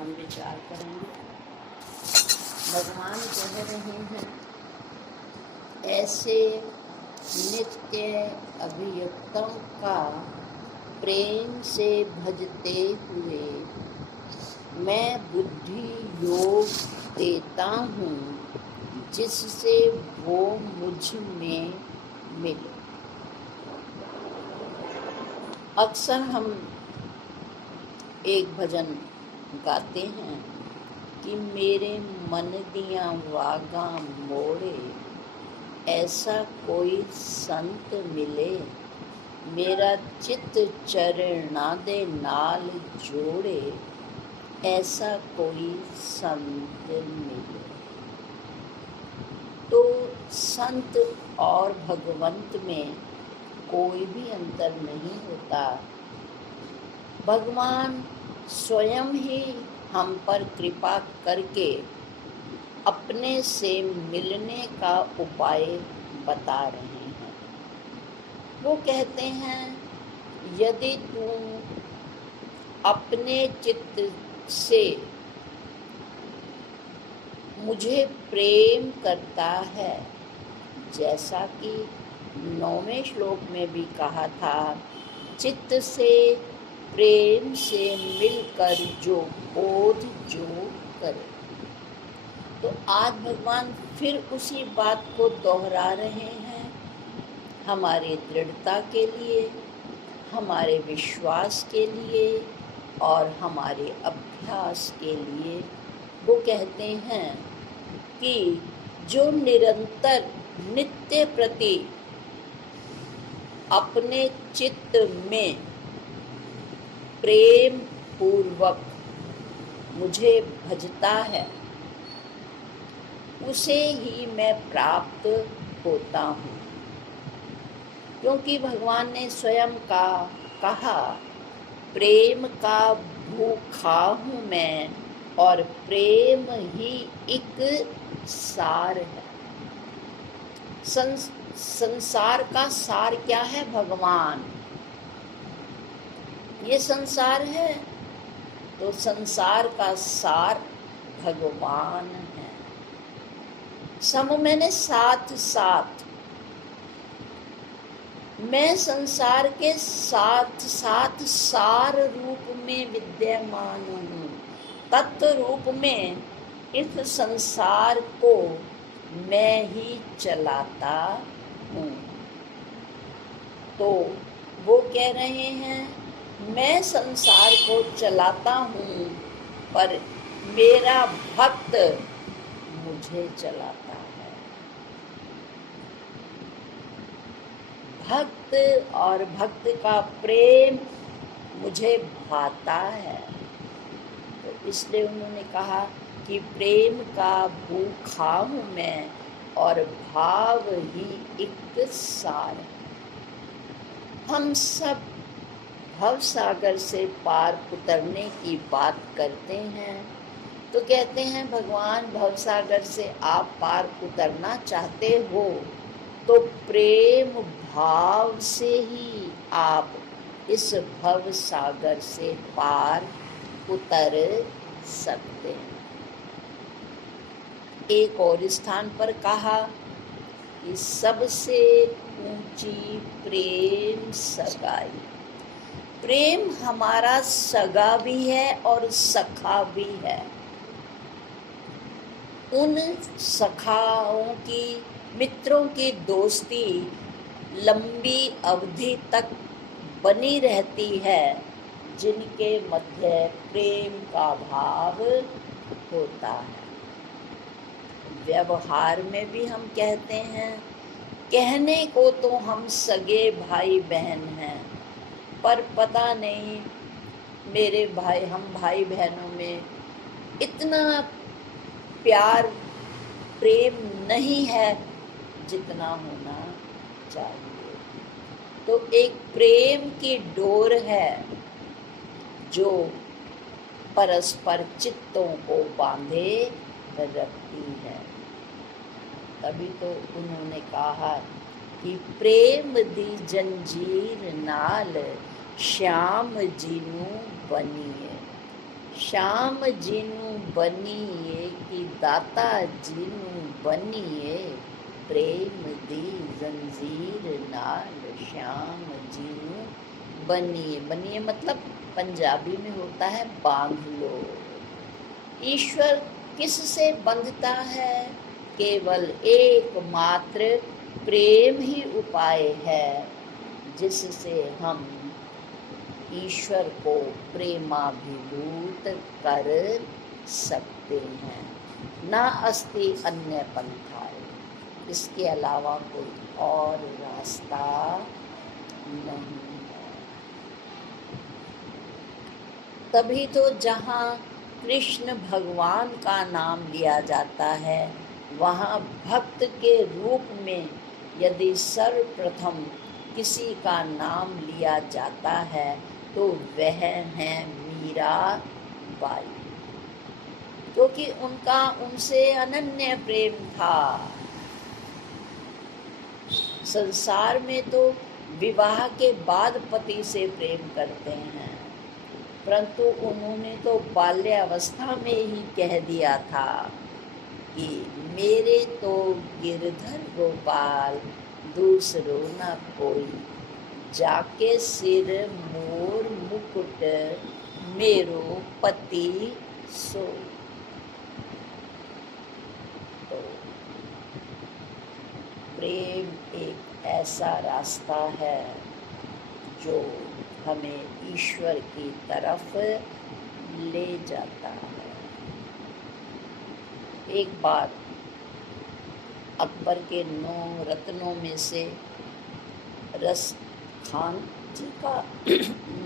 हम विचार करेंगे। भगवान कह रहे हैं, ऐसे नित्य अभियुक्तों का प्रेम से भजते हुए मैं बुद्धि योग देता हूँ, जिससे वो मुझ में मिले। अक्सर हम एक भजन गाते हैं कि मेरे मन दियाँ वागा मोड़े, ऐसा कोई संत मिले, मेरा चित्त चरणा दे नाल जोड़े, ऐसा कोई संत मिले। तो संत और भगवंत में कोई भी अंतर नहीं होता। भगवान स्वयं ही हम पर कृपा करके अपने से मिलने का उपाय बता रहे हैं। वो कहते हैं, यदि तू अपने चित्त से मुझे प्रेम करता है, जैसा कि 9वें श्लोक में भी कहा था, चित्त से प्रेम से मिलकर जो बोध जो करे। तो आज भगवान फिर उसी बात को दोहरा रहे हैं, हमारे दृढ़ता के लिए, हमारे विश्वास के लिए और हमारे अभ्यास के लिए। वो कहते हैं कि जो निरंतर नित्य प्रति अपने चित्त में प्रेम पूर्वक मुझे भजता है, उसे ही मैं प्राप्त होता हूँ। क्योंकि भगवान ने स्वयं का कहा, प्रेम का भूखा हूँ मैं और प्रेम ही एक सार है। संसार का सार क्या है? भगवान। ये संसार है तो संसार का सार भगवान है। सम मैंने साथ साथ, मैं संसार के साथ साथ सार रूप में विद्यमान हूँ। तत्व रूप में इस संसार को मैं ही चलाता हूँ। तो वो कह रहे हैं, मैं संसार को चलाता हूँ पर मेरा भक्त मुझे चलाता है। भक्त और भक्त का प्रेम मुझे भाता है। तो इसलिए उन्होंने कहा कि प्रेम का भूखा हूँ मैं और भाव ही एक सार है। हम सब भव सागर से पार उतरने की बात करते हैं तो कहते हैं, भगवान भव सागर से आप पार उतरना चाहते हो तो प्रेम भाव से ही आप इस भव सागर से पार उतर सकते हैं। एक और स्थान पर कहा कि सबसे ऊंची प्रेम सगाई। प्रेम हमारा सगा भी है और सखा भी है। उन सखाओं की, मित्रों की दोस्ती लंबी अवधि तक बनी रहती है, जिनके मध्य प्रेम का भाव होता है। व्यवहार में भी हम कहते हैं, कहने को तो हम सगे भाई बहन हैं, पर पता नहीं मेरे भाई, हम भाई बहनों में इतना प्यार प्रेम नहीं है जितना होना चाहिए। तो एक प्रेम की डोर है जो परस्पर चित्तों को बांधे रखती है। तभी तो उन्होंने कहा कि प्रेम दी जंजीर नाल श्याम जीनू बनिए। श्याम जीनु बनिए कि दाता जीनु बनिए, प्रेम दी जंजीर नाल श्याम जीनु बनिए। बनिए मतलब पंजाबी में होता है बांध लो। ईश्वर किससे बंधता है? केवल एकमात्र प्रेम ही उपाय है जिससे हम ईश्वर को प्रेमाभिभूत कर सकते हैं। ना अस्ति अन्य पंथा, इसके अलावा कोई और रास्ता नहीं है। तभी तो जहाँ कृष्ण भगवान का नाम लिया जाता है, वहाँ भक्त के रूप में यदि सर्वप्रथम किसी का नाम लिया जाता है तो वह है मीरा बाई, क्योंकि उनका उनसे अनन्य प्रेम था। संसार में तो विवाह के बाद पति से प्रेम करते हैं, परंतु उन्होंने तो बाल्यावस्था में ही कह दिया था कि मेरे तो गिरधर गोपाल दूसरो न कोई, जाके सिर मोर मुकुट मेरो पति सो। तो प्रेम एक ऐसा रास्ता है जो हमें ईश्वर की तरफ ले जाता है। एक बात, अकबर के 9 रत्नों में से रस खान जी का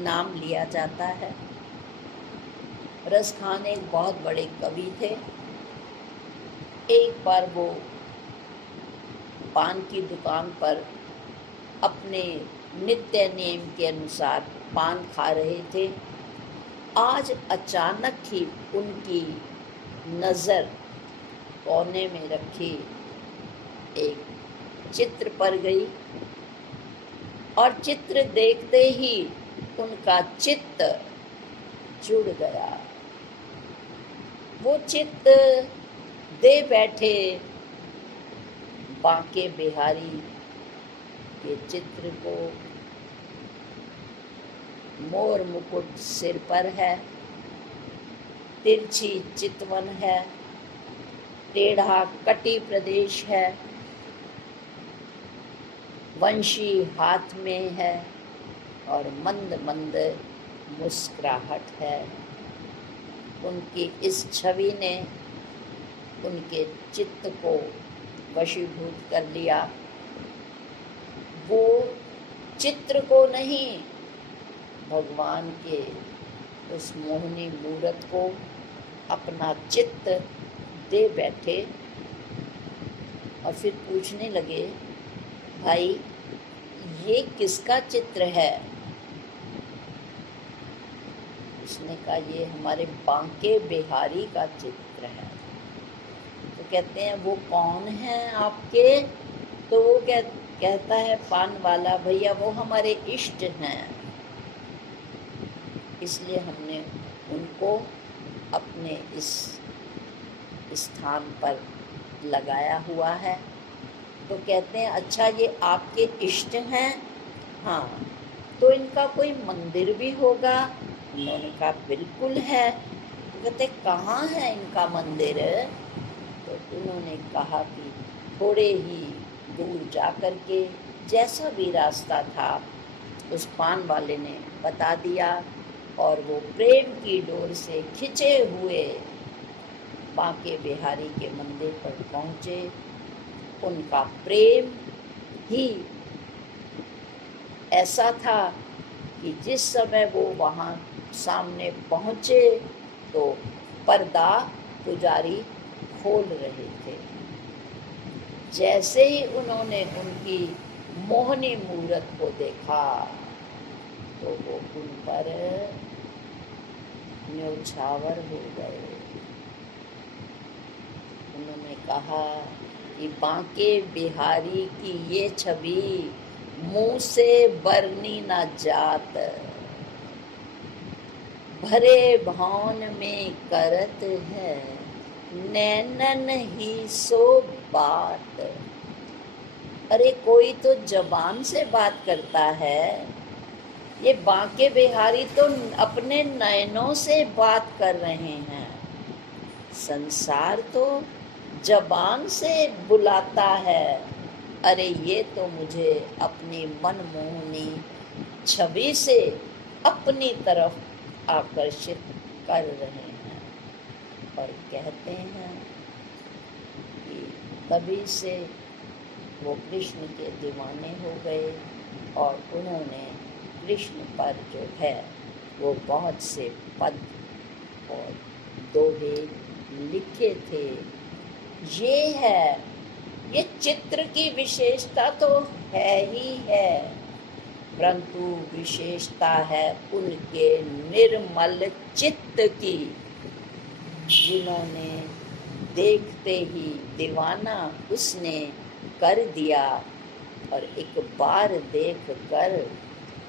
नाम लिया जाता है। रस खान एक बहुत बड़े कवि थे। एक बार वो पान की दुकान पर अपने नित्य नेम के अनुसार पान खा रहे थे। आज अचानक ही उनकी नज़र कोने में रखी एक चित्र पर गई और चित्र देखते ही उनका चित्त जुड़ गया। वो चित्त दे बैठे बांके बिहारी के चित्र को। मोर मुकुट सिर पर है, तिरछी चितवन है, टेढ़ा कटी प्रदेश है, वंशी हाथ में है और मंद मंद मुस्कुराहट है। उनकी इस छवि ने उनके चित्त को वशीभूत कर लिया। वो चित्र को नहीं, भगवान के उस मोहनी मूरत को अपना चित्त दे बैठे और फिर पूछने लगे, भाई ये किसका चित्र है? उसने कहा, ये हमारे बांके बिहारी का चित्र है। तो कहते हैं, वो कौन है आपके? तो वो कहता है, पान वाला भैया, वो हमारे इष्ट हैं, इसलिए हमने उनको अपने इस स्थान पर लगाया हुआ है। तो कहते हैं, अच्छा ये आपके इष्ट हैं? हाँ, तो इनका कोई मंदिर भी होगा? उन्होंने कहा, बिल्कुल है। तो कहते, कहाँ है इनका मंदिर? तो उन्होंने कहा कि थोड़े ही दूर जा कर के, जैसा भी रास्ता था उस पान वाले ने बता दिया और वो प्रेम की डोर से खिंचे हुए बांके बिहारी के मंदिर पर पहुँचे। उनका प्रेम ही ऐसा था कि जिस समय वो वहाँ सामने पहुँचे तो पर्दा पुजारी खोल रहे थे। जैसे ही उन्होंने उनकी मोहनी मूरत को देखा तो वो उन पर न्योछावर हो गए। उन्होंने कहा कि बांके बिहारी की ये छवि मुँह से बरनी ना जात। भरे भान में करत है, नैनन ही सो बात। अरे कोई तो जबान से बात करता है, ये बांके बिहारी तो अपने नयनों से बात कर रहे हैं। संसार तो जबान से बुलाता है। अरे ये तो मुझे अपनी मनमोहनी छवि से अपनी तरफ आकर्षित कर रहे हैं और कहते हैं कि तभी से वो कृष्ण के दीवाने हो गए और उन्होंने कृष्ण पर जो है वो बहुत से पद और दोहे लिखे थे। ये चित्र की विशेषता तो है ही है, परंतु विशेषता है उनके निर्मल चित्त की, जिन्होंने देखते ही दीवाना उसने कर दिया। और एक बार देख कर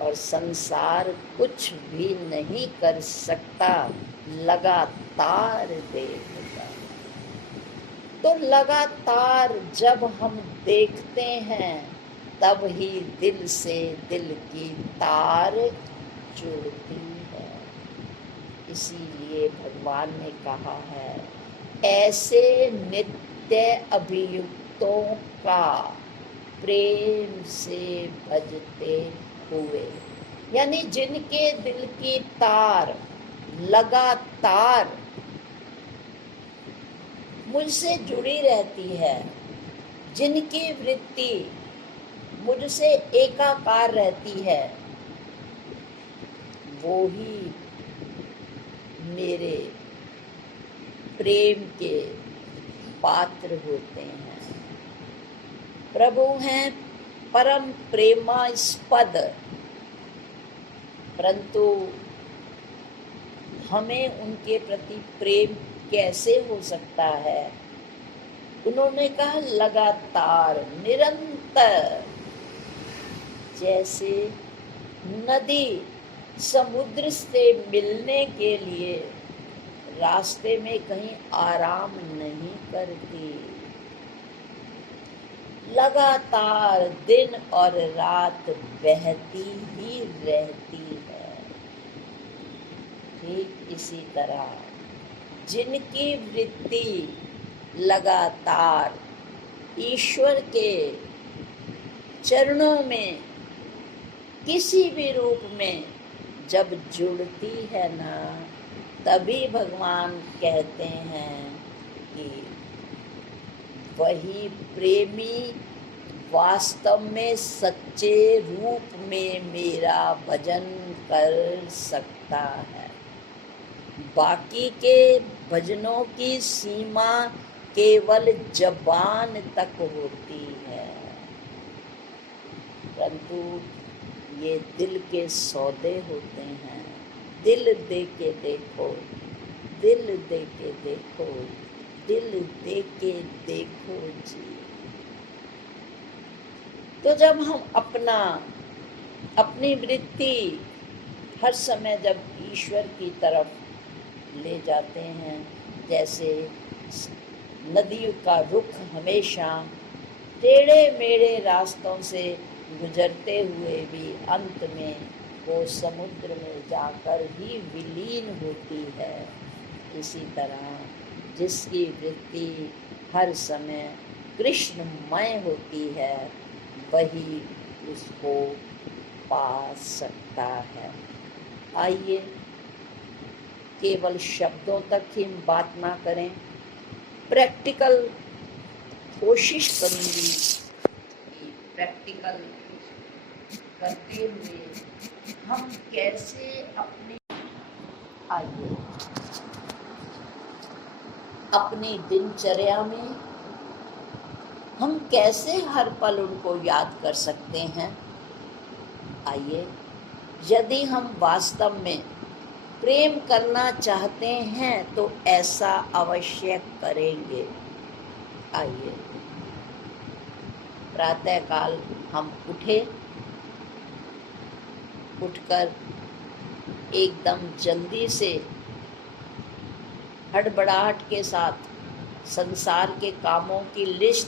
और संसार कुछ भी नहीं कर सकता, लगातार देखता। तो लगातार जब हम देखते हैं तब ही दिल से दिल की तार जुड़ती है। इसीलिए भगवान ने कहा है, ऐसे नित्य अभियुक्तों का प्रेम से भजते हुए, यानी जिनके दिल की तार लगातार मुझसे जुड़ी रहती है, जिनकी वृत्ति मुझसे एकाकार रहती है, वो ही मेरे प्रेम के पात्र होते हैं। प्रभु हैं परम प्रेमास्पद, परंतु हमें उनके प्रति प्रेम कैसे हो सकता है? उन्होंने कहा लगातार, निरंतर। जैसे नदी समुद्र से मिलने के लिए रास्ते में कहीं आराम नहीं करती, लगातार दिन और रात बहती ही रहती है। ठीक इसी तरह जिनकी वृत्ति लगातार ईश्वर के चरणों में किसी भी रूप में जब जुड़ती है ना, तभी भगवान कहते हैं कि वही प्रेमी वास्तव में सच्चे रूप में मेरा भजन कर सकता है। बाकी के भजनों की सीमा केवल जबान तक होती है, परंतु ये दिल के सौदे होते हैं। दिल दे के देखो, दिल दे के देखो, दिल दे के देखो जी। तो जब हम अपनी वृत्ति हर समय जब ईश्वर की तरफ ले जाते हैं, जैसे नदियों का रुख हमेशा टेढ़े मेढ़े रास्तों से गुजरते हुए भी अंत में वो समुद्र में जाकर ही विलीन होती है, इसी तरह जिसकी वृत्ति हर समय कृष्णमय होती है, वही उसको पा सकता है। आइए केवल शब्दों तक ही बात ना करें, प्रैक्टिकल कोशिश करूंगी कि प्रैक्टिकल करते हुए हम कैसे अपनी दिनचर्या में हम कैसे हर पल उनको याद कर सकते हैं। आइए, यदि हम वास्तव में प्रेम करना चाहते हैं तो ऐसा अवश्य करेंगे। आइए, प्रातःकाल हम उठकर एकदम जल्दी से हड़बड़ाहट के साथ संसार के कामों की लिस्ट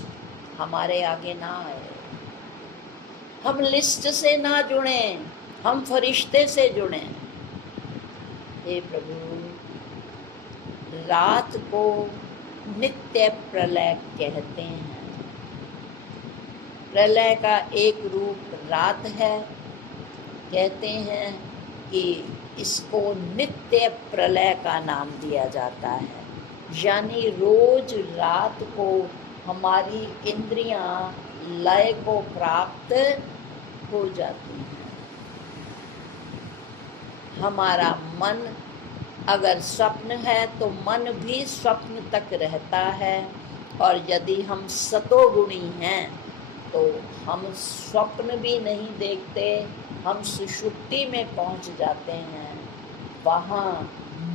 हमारे आगे ना आए। हम लिस्ट से ना जुड़े, हम फरिश्ते से जुड़े। हे प्रभु, रात को नित्य प्रलय कहते हैं। प्रलय का एक रूप रात है। कहते हैं कि इसको नित्य प्रलय का नाम दिया जाता है, यानी रोज रात को हमारी इंद्रियां लय को प्राप्त हो जाती हैं। हमारा मन अगर स्वप्न है तो मन भी स्वप्न तक रहता है, और यदि हम सतोगुणी हैं तो हम स्वप्न भी नहीं देखते, हम सुषुप्ति में पहुंच जाते हैं। वहाँ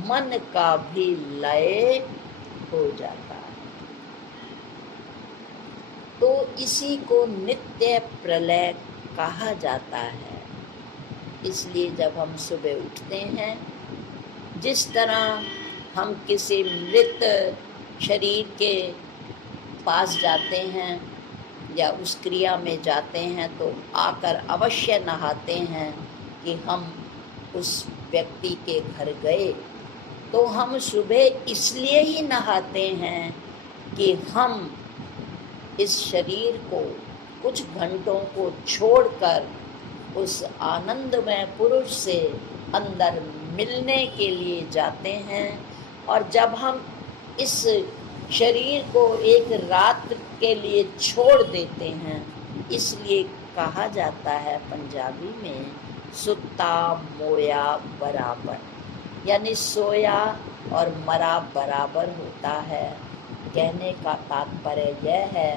मन का भी लय हो जाता है। तो इसी को नित्य प्रलय कहा जाता है। इसलिए जब हम सुबह उठते हैं, जिस तरह हम किसी मृत शरीर के पास जाते हैं या उस क्रिया में जाते हैं तो आकर अवश्य नहाते हैं कि हम उस व्यक्ति के घर गए, तो हम सुबह इसलिए ही नहाते हैं कि हम इस शरीर को कुछ घंटों को छोड़कर उस आनंदमय पुरुष से अंदर मिलने के लिए जाते हैं। और जब हम इस शरीर को एक रात के लिए छोड़ देते हैं, इसलिए कहा जाता है पंजाबी में सुत्ता मोया बराबर, यानी सोया और मरा बराबर होता है। कहने का तात्पर्य यह है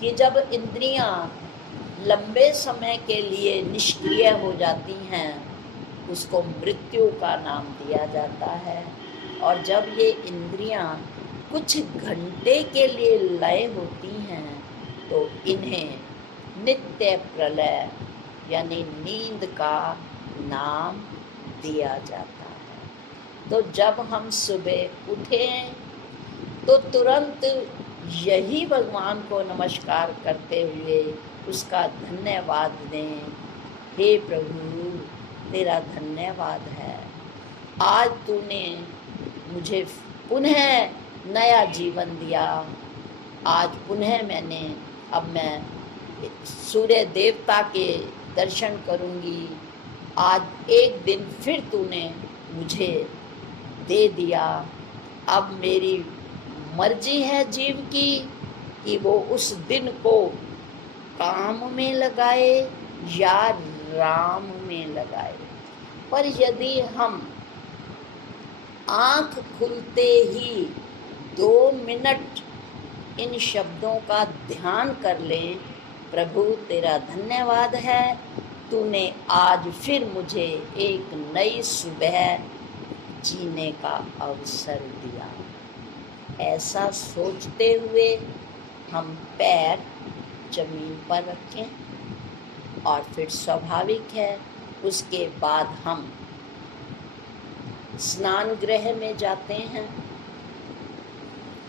कि जब इंद्रियां लंबे समय के लिए निष्क्रिय हो जाती हैं, उसको मृत्यु का नाम दिया जाता है। और जब ये इंद्रियां कुछ घंटे के लिए लय होती हैं तो इन्हें नित्य प्रलय यानी नींद का नाम दिया जाता है। तो जब हम सुबह उठें तो तुरंत यही भगवान को नमस्कार करते हुए उसका धन्यवाद दें। हे प्रभु, तेरा धन्यवाद है, आज तूने मुझे पुनः नया जीवन दिया। आज पुनः अब मैं सूर्य देवता के दर्शन करूंगी। आज एक दिन फिर तूने मुझे दे दिया। अब मेरी मर्जी है जीव की कि वो उस दिन को काम में लगाए या राम में लगाए। पर यदि हम आँख खुलते ही 2 मिनट इन शब्दों का ध्यान कर लें, प्रभु तेरा धन्यवाद है, तूने आज फिर मुझे एक नई सुबह जीने का अवसर दिया। ऐसा सोचते हुए हम पैर जमीन पर रखें और फिर स्वाभाविक है उसके बाद हम स्नान गृह में जाते हैं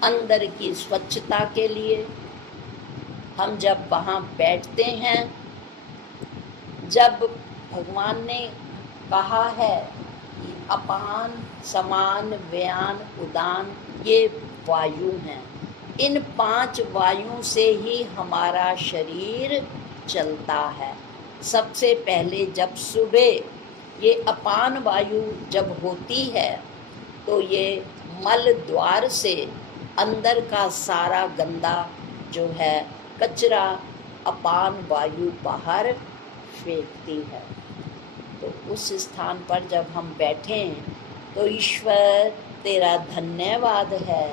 अंदर की स्वच्छता के लिए। हम जब वहाँ बैठते हैं, जब भगवान ने कहा है कि अपान समान व्यान उदान ये वायु हैं, इन 5 वायु से ही हमारा शरीर चलता है। सबसे पहले जब सुबह ये अपान वायु जब होती है तो ये मल द्वार से अंदर का सारा गंदा जो है कचरा अपान वायु बाहर फेंकती है। तो उस स्थान पर जब हम बैठें तो ईश्वर तेरा धन्यवाद है,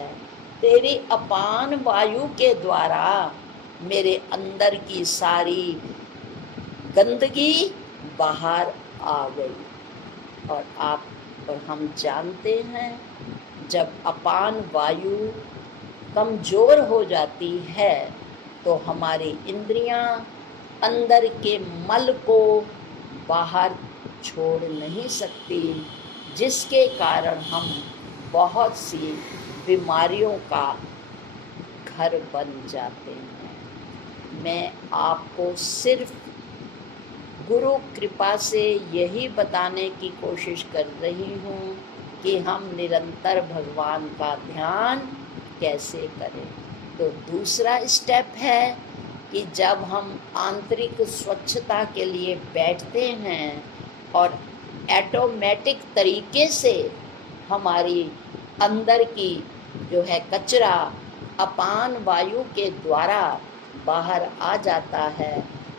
तेरी अपान वायु के द्वारा मेरे अंदर की सारी गंदगी बाहर आ गई। और हम जानते हैं जब अपान वायु कमज़ोर हो जाती है तो हमारी इंद्रियां अंदर के मल को बाहर छोड़ नहीं सकती, जिसके कारण हम बहुत सी बीमारियों का घर बन जाते हैं। मैं आपको सिर्फ गुरु कृपा से यही बताने की कोशिश कर रही हूँ कि हम निरंतर भगवान का ध्यान कैसे करें। तो दूसरा स्टेप है कि जब हम आंतरिक स्वच्छता के लिए बैठते हैं और ऑटोमेटिक तरीके से हमारी अंदर की जो है कचरा अपान वायु के द्वारा बाहर आ जाता है,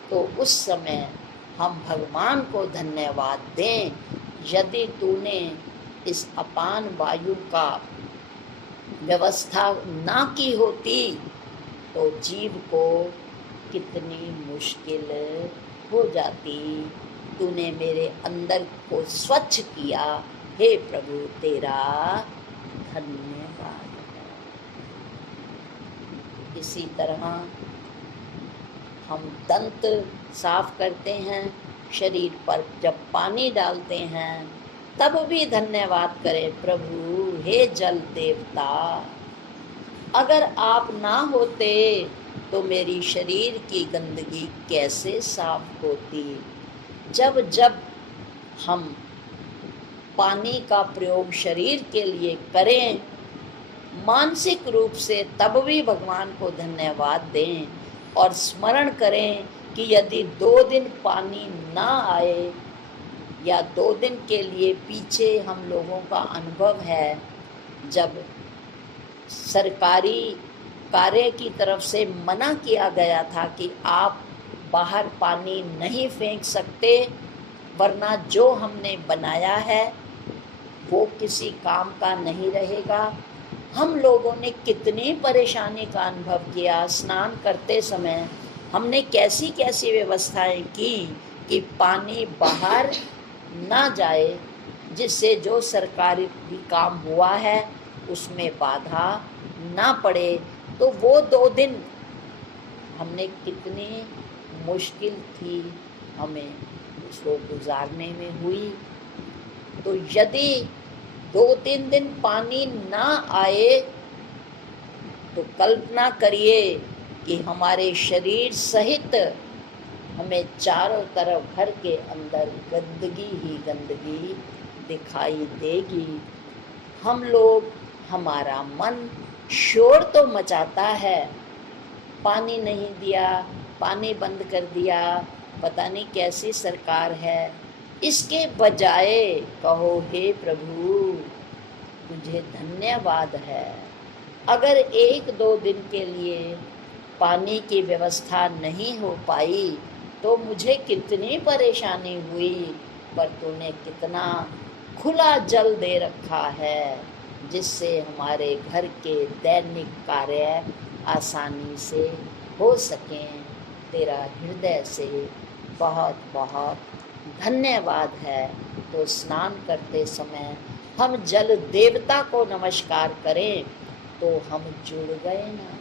तो उस समय हम भगवान को धन्यवाद दें। यदि तूने इस अपान वायु का व्यवस्था ना की होती तो जीव को कितनी मुश्किल हो जाती। तूने मेरे अंदर को स्वच्छ किया, हे प्रभु तेरा धन्यवाद है। इसी तरह हम दंत साफ करते हैं, शरीर पर जब पानी डालते हैं तब भी धन्यवाद करें, प्रभु हे जल देवता, अगर आप ना होते तो मेरी शरीर की गंदगी कैसे साफ होती। जब जब हम पानी का प्रयोग शरीर के लिए करें मानसिक रूप से, तब भी भगवान को धन्यवाद दें और स्मरण करें कि यदि 2 दिन पानी ना आए या 2 दिन के लिए पीछे हम लोगों का अनुभव है, जब सरकारी कार्य की तरफ से मना किया गया था कि आप बाहर पानी नहीं फेंक सकते वरना जो हमने बनाया है वो किसी काम का नहीं रहेगा। हम लोगों ने कितनी परेशानी का अनुभव किया। स्नान करते समय हमने कैसी कैसी व्यवस्थाएं की कि पानी बाहर ना जाए, जिससे जो सरकारी काम हुआ है उसमें बाधा ना पड़े। तो वो 2 दिन हमने कितनी मुश्किल थी हमें उसको गुजारने में हुई। तो यदि 2-3 दिन पानी ना आए तो कल्पना करिए कि हमारे शरीर सहित हमें चारों तरफ घर के अंदर गंदगी ही गंदगी दिखाई देगी। हम लोग, हमारा मन शोर तो मचाता है, पानी नहीं दिया, पानी बंद कर दिया, पता नहीं कैसी सरकार है। इसके बजाय कहो, हे प्रभु तुझे धन्यवाद है। अगर 1-2 दिन के लिए पानी की व्यवस्था नहीं हो पाई तो मुझे कितनी परेशानी हुई, पर तूने कितना खुला जल दे रखा है जिससे हमारे घर के दैनिक कार्य आसानी से हो सकें। तेरा हृदय से बहुत बहुत धन्यवाद है। तो स्नान करते समय हम जल देवता को नमस्कार करें तो हम जुड़ गए ना।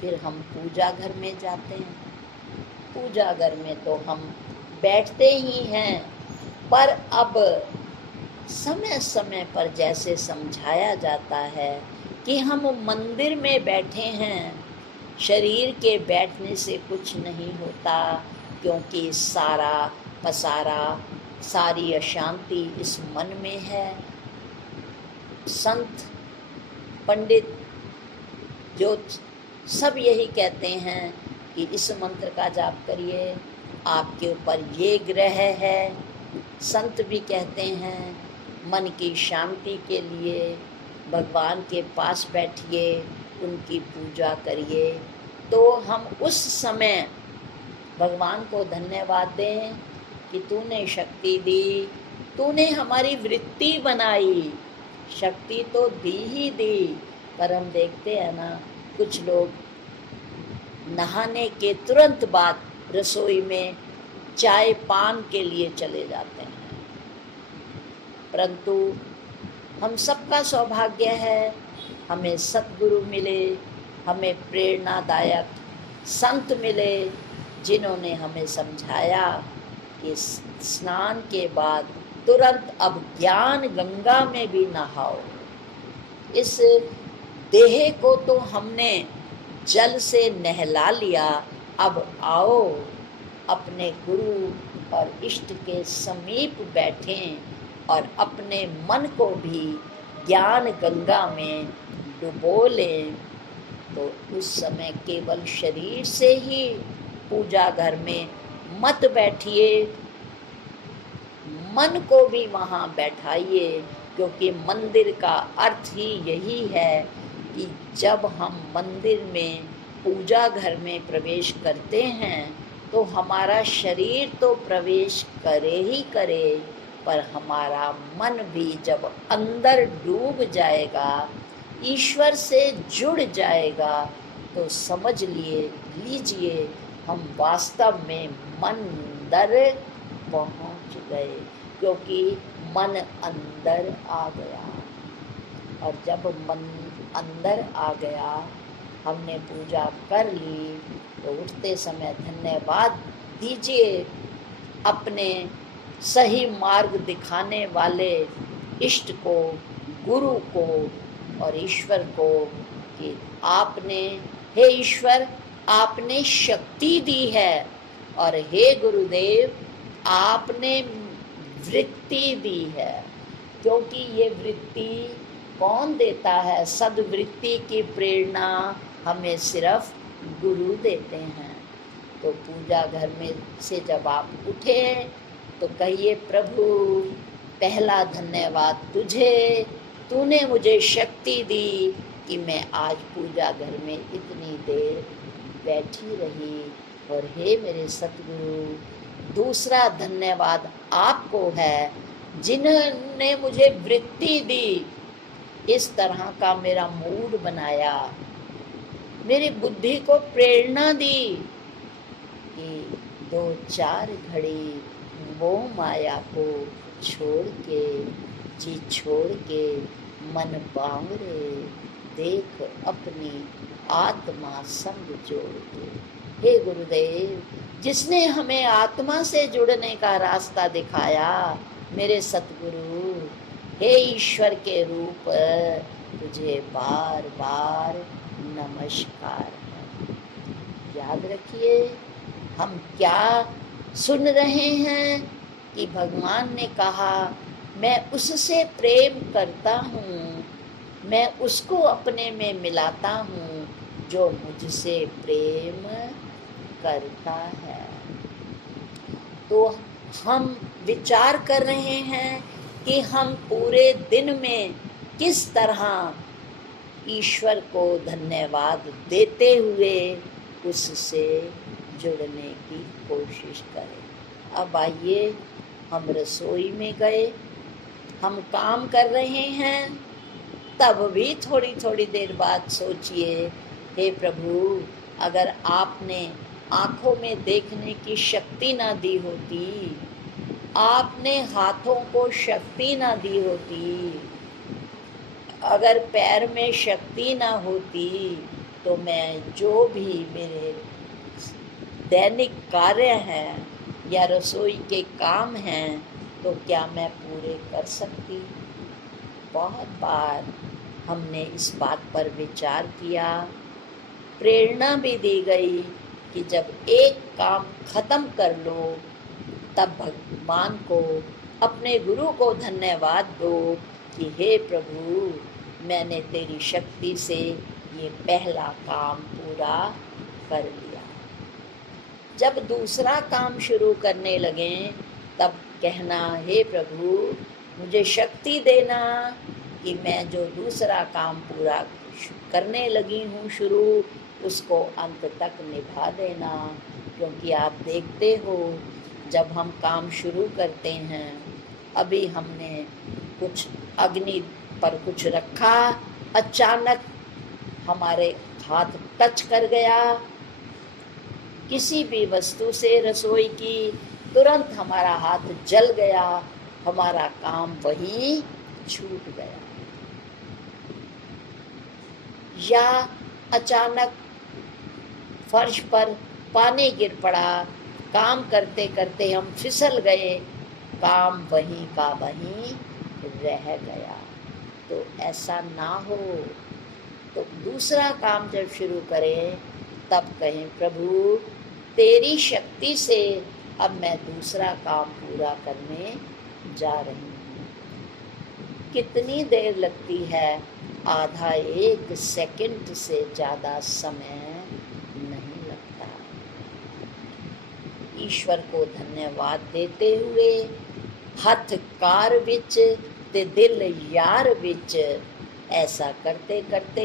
फिर हम पूजा घर में जाते हैं। पूजा घर में तो हम बैठते ही हैं, पर अब समय समय पर जैसे समझाया जाता है कि हम मंदिर में बैठे हैं, शरीर के बैठने से कुछ नहीं होता, क्योंकि सारा पसारा, सारी अशांति इस मन में है। संत पंडित जो सब यही कहते हैं कि इस मंत्र का जाप करिए, आपके ऊपर ये ग्रह है। संत भी कहते हैं मन की शांति के लिए भगवान के पास बैठिए, उनकी पूजा करिए। तो हम उस समय भगवान को धन्यवाद दें कि तूने शक्ति दी, तूने हमारी वृत्ति बनाई। शक्ति तो दी ही दी, पर हम देखते हैं ना, कुछ लोग नहाने के तुरंत बाद रसोई में चाय पान के लिए चले जाते हैं। परंतु हम सबका सौभाग्य है, हमें सद्गुरु मिले, हमें प्रेरणादायक संत मिले, जिन्होंने हमें समझाया कि स्नान के बाद तुरंत अब ज्ञान गंगा में भी नहाओ। इस देह को तो हमने जल से नहला लिया, अब आओ अपने गुरु और इष्ट के समीप बैठें और अपने मन को भी ज्ञान गंगा में डुबो लें। तो उस समय केवल शरीर से ही पूजा घर में मत बैठिए, मन को भी वहाँ बैठाइए, क्योंकि मंदिर का अर्थ ही यही है कि जब हम मंदिर में पूजा घर में प्रवेश करते हैं तो हमारा शरीर तो प्रवेश करे ही करे, पर हमारा मन भी जब अंदर डूब जाएगा, ईश्वर से जुड़ जाएगा, तो समझ लीजिए हम वास्तव में मंदिर पहुंच गए, क्योंकि मन अंदर आ गया। और जब मन अंदर आ गया, हमने पूजा कर ली, तो उठते समय धन्यवाद दीजिए अपने सही मार्ग दिखाने वाले इष्ट को, गुरु को और ईश्वर को कि आपने, हे ईश्वर, आपने शक्ति दी है, और हे गुरुदेव, आपने वृत्ति दी है। क्योंकि ये वृत्ति कौन देता है? सद्वृत्ति की प्रेरणा हमें सिर्फ गुरु देते हैं। तो पूजा घर में से जब आप उठे तो कहिए, प्रभु पहला धन्यवाद तुझे, तूने मुझे शक्ति दी कि मैं आज पूजा घर में इतनी देर बैठी रही। और हे मेरे सतगुरु, दूसरा धन्यवाद आपको है जिन्होंने मुझे वृत्ति दी, इस तरह का मेरा मूड बनाया, मेरी बुद्धि को प्रेरणा दी कि 2-4 घड़ी मोह माया को छोड़ के, जी छोड़ के मन बांवरे, देख अपनी आत्मा संग जोड़ के। हे गुरुदेव, जिसने हमें आत्मा से जुड़ने का रास्ता दिखाया, मेरे सतगुरु, हे ईश्वर के रूप, तुझे बार बार नमस्कार है। याद रखिए हम क्या सुन रहे हैं कि भगवान ने कहा, मैं उससे प्रेम करता हूँ, मैं उसको अपने में मिलाता हूँ जो मुझसे प्रेम करता है। तो हम विचार कर रहे हैं कि हम पूरे दिन में किस तरह ईश्वर को धन्यवाद देते हुए उससे जुड़ने की कोशिश करें। अब आइए, हम रसोई में गए, हम काम कर रहे हैं, तब भी थोड़ी थोड़ी देर बाद सोचिए, हे प्रभु, अगर आपने आँखों में देखने की शक्ति ना दी होती, आपने हाथों को शक्ति ना दी होती, अगर पैर में शक्ति ना होती, तो मैं जो भी मेरे दैनिक कार्य हैं या रसोई के काम हैं, तो क्या मैं पूरे कर सकती? बहुत बार हमने इस बात पर विचार किया, प्रेरणा भी दी गई कि जब एक काम खत्म कर लो, तब भगवान को, अपने गुरु को धन्यवाद दो कि हे प्रभु, मैंने तेरी शक्ति से ये पहला काम पूरा कर लिया। जब दूसरा काम शुरू करने लगे, तब कहना, हे प्रभु, मुझे शक्ति देना कि मैं जो दूसरा काम पूरा करने लगी हूँ शुरू, उसको अंत तक निभा देना। क्योंकि आप देखते हो, जब हम काम शुरू करते हैं, अभी हमने कुछ अग्नि पर कुछ रखा, अचानक हमारे हाथ टच कर गया किसी भी वस्तु से, रसोई की, तुरंत हमारा हाथ जल गया, हमारा काम वहीं छूट गया। या अचानक फर्श पर पानी गिर पड़ा, काम करते करते हम फिसल गए, काम वहीं का वहीं रह गया। तो ऐसा ना हो। तो दूसरा काम जब शुरू करें तब कहें प्रभु तेरी शक्ति से अब मैं दूसरा काम पूरा करने जा रही हूँ। कितनी देर लगती है? आधा एक सेकंड से ज़्यादा समय नहीं लगता। ईश्वर को धन्यवाद देते हुए हथ कार विच ते दिल यार विच, ऐसा करते करते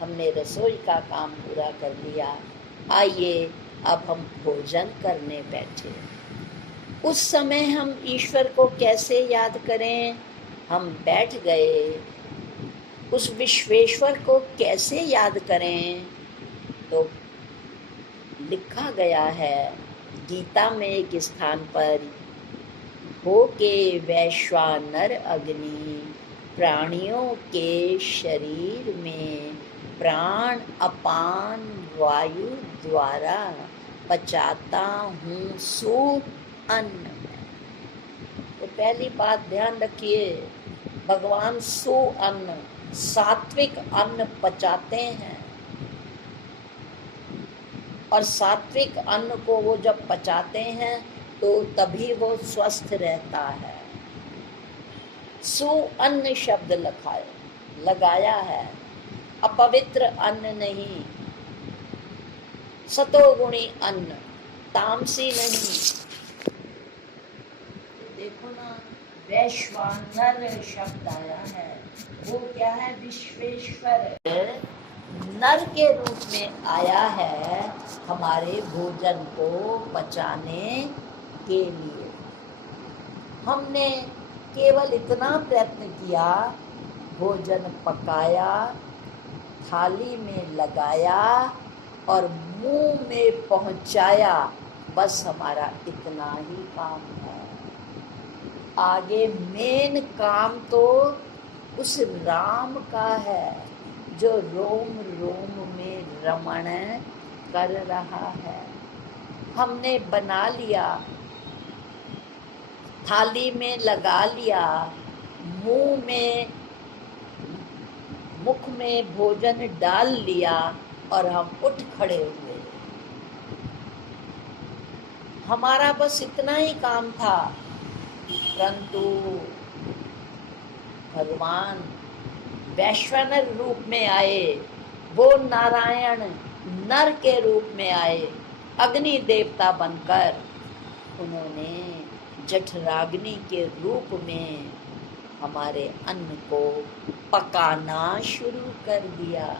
हमने रसोई का काम पूरा कर लिया। आइए अब हम भोजन करने बैठे। उस समय हम ईश्वर को कैसे याद करें? हम बैठ गए, उस विश्वेश्वर को कैसे याद करें? तो लिखा गया है गीता में एक स्थान पर, हो के वैश्वानर अग्नि प्राणियों के शरीर में प्राण अपान वायु द्वारा पचाता हूँ सु अन्न में। तो पहली बात ध्यान रखिए, भगवान सु अन्न सात्विक अन्न पचाते हैं, और सात्विक अन्न को वो जब पचाते हैं तो तभी वो स्वस्थ रहता है। सु अन्न शब्द लगाया है, अपवित्र अन्न नहीं, सतोगुणी अन्न, तामसी नहीं। देखो ना, वैश्वानर शब्द आया है, वो क्या है? विश्वेश्वर नर के रूप में आया है हमारे भोजन को पचाने के लिए। हमने केवल इतना प्रयत्न किया, भोजन पकाया, थाली में लगाया और मुंह में पहुंचाया, बस हमारा इतना ही काम है। आगे मेन काम तो उस राम का है जो रोम रोम में रमण कर रहा है। हमने बना लिया, थाली में लगा लिया, मुख में भोजन डाल लिया और हम उठ खड़े हुए। हमारा बस इतना ही काम था, परंतु भगवान वैश्वानर रूप में आए, वो नारायण नर के रूप में आए, अग्नि देवता बनकर उन्होंने जठराग्नि के रूप में हमारे अन्न को पकाना शुरू कर दिया।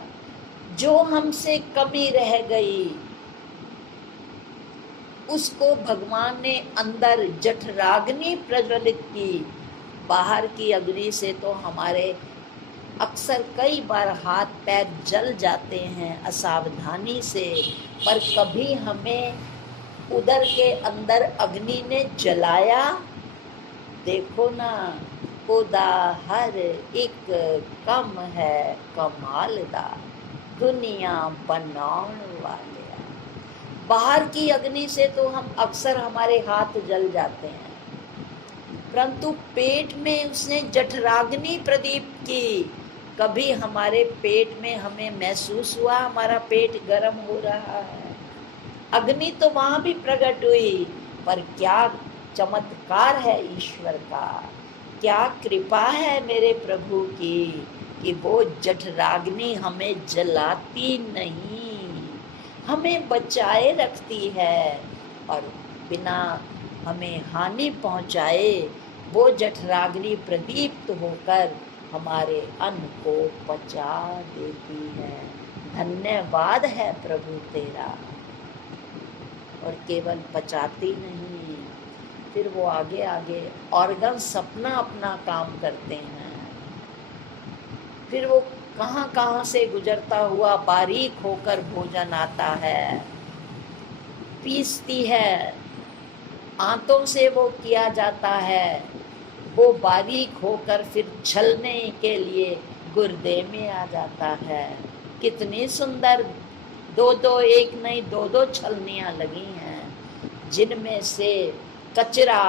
जो हमसे कमी रह गई उसको भगवान ने अंदर जठराग्नि प्रज्वलित की। बाहर की अग्नि से तो हमारे अक्सर कई बार हाथ पैर जल जाते हैं असावधानी से, पर कभी हमें उदर के अंदर अग्नि ने जलाया? देखो ना, खुदा हर एक कम है कमाल दा, दुनिया बनाने वाले। बाहर की अग्नि से तो हम अक्सर हमारे हाथ जल जाते हैं, परंतु पेट में उसने जठराग्नि प्रदीप की। कभी हमारे पेट में हमें महसूस हुआ हमारा पेट गर्म हो रहा है? अग्नि तो वहां भी प्रकट हुई, पर क्या चमत्कार है ईश्वर का, क्या कृपा है मेरे प्रभु की कि वो जठराग्नि हमें जलाती नहीं, हमें बचाए रखती है और बिना हमें हानि पहुंचाए वो जठराग्नि प्रदीप्त होकर हमारे अन्न को पचा देती है। धन्यवाद है प्रभु तेरा। और केवल पचाती नहीं, फिर वो आगे आगे ऑर्गन्स अपना अपना काम करते हैं। फिर वो कहाँ कहाँ से गुजरता हुआ बारीक होकर भोजन आता है, पीसती है, आंतों से वो किया जाता है, वो बारीक होकर फिर छलने के लिए गुर्दे में आ जाता है। कितनी सुंदर दो दो, एक नहीं दो दो छलनियाँ लगी हैं, जिनमें से कचरा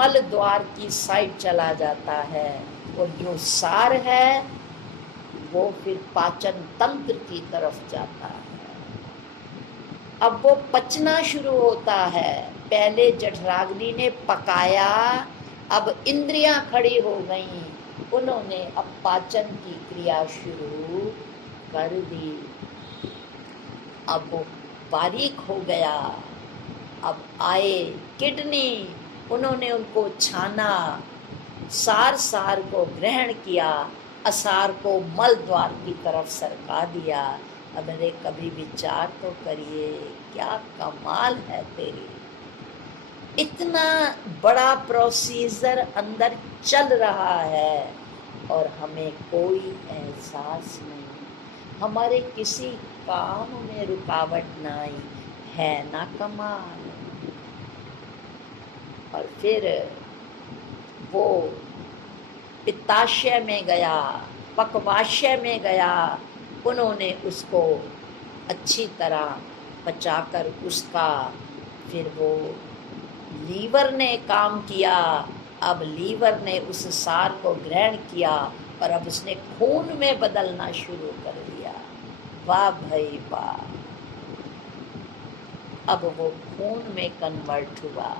मल द्वार की साइड चला जाता है, और जो सार है वो फिर पाचन तंत्र की तरफ जाता है। अब वो पचना शुरू होता है। पहले जठराग्नि ने पकाया, अब इंद्रियां खड़ी हो गईं, उन्होंने अब पाचन की क्रिया शुरू कर दी। अब वो बारीक हो गया। अब आए किडनी, उन्होंने उनको छाना, सार सार को ग्रहण किया, असार को मल द्वार की तरफ सरका दिया। अब अरे कभी विचार तो करिए, क्या कमाल है तेरी। इतना बड़ा प्रोसीजर अंदर चल रहा है और हमें कोई एहसास नहीं, हमारे किसी काम में रुकावट ना आई है ना कमाल। और फिर वो पित्ताशय में गया, पक्वाशय में गया, उन्होंने उसको अच्छी तरह पचाकर उसका फिर वो लीवर ने काम किया। अब लीवर ने उस सार को ग्रहण किया और अब उसने खून में बदलना शुरू कर दिया। वाह भाई वाह, अब वो खून में कन्वर्ट हुआ।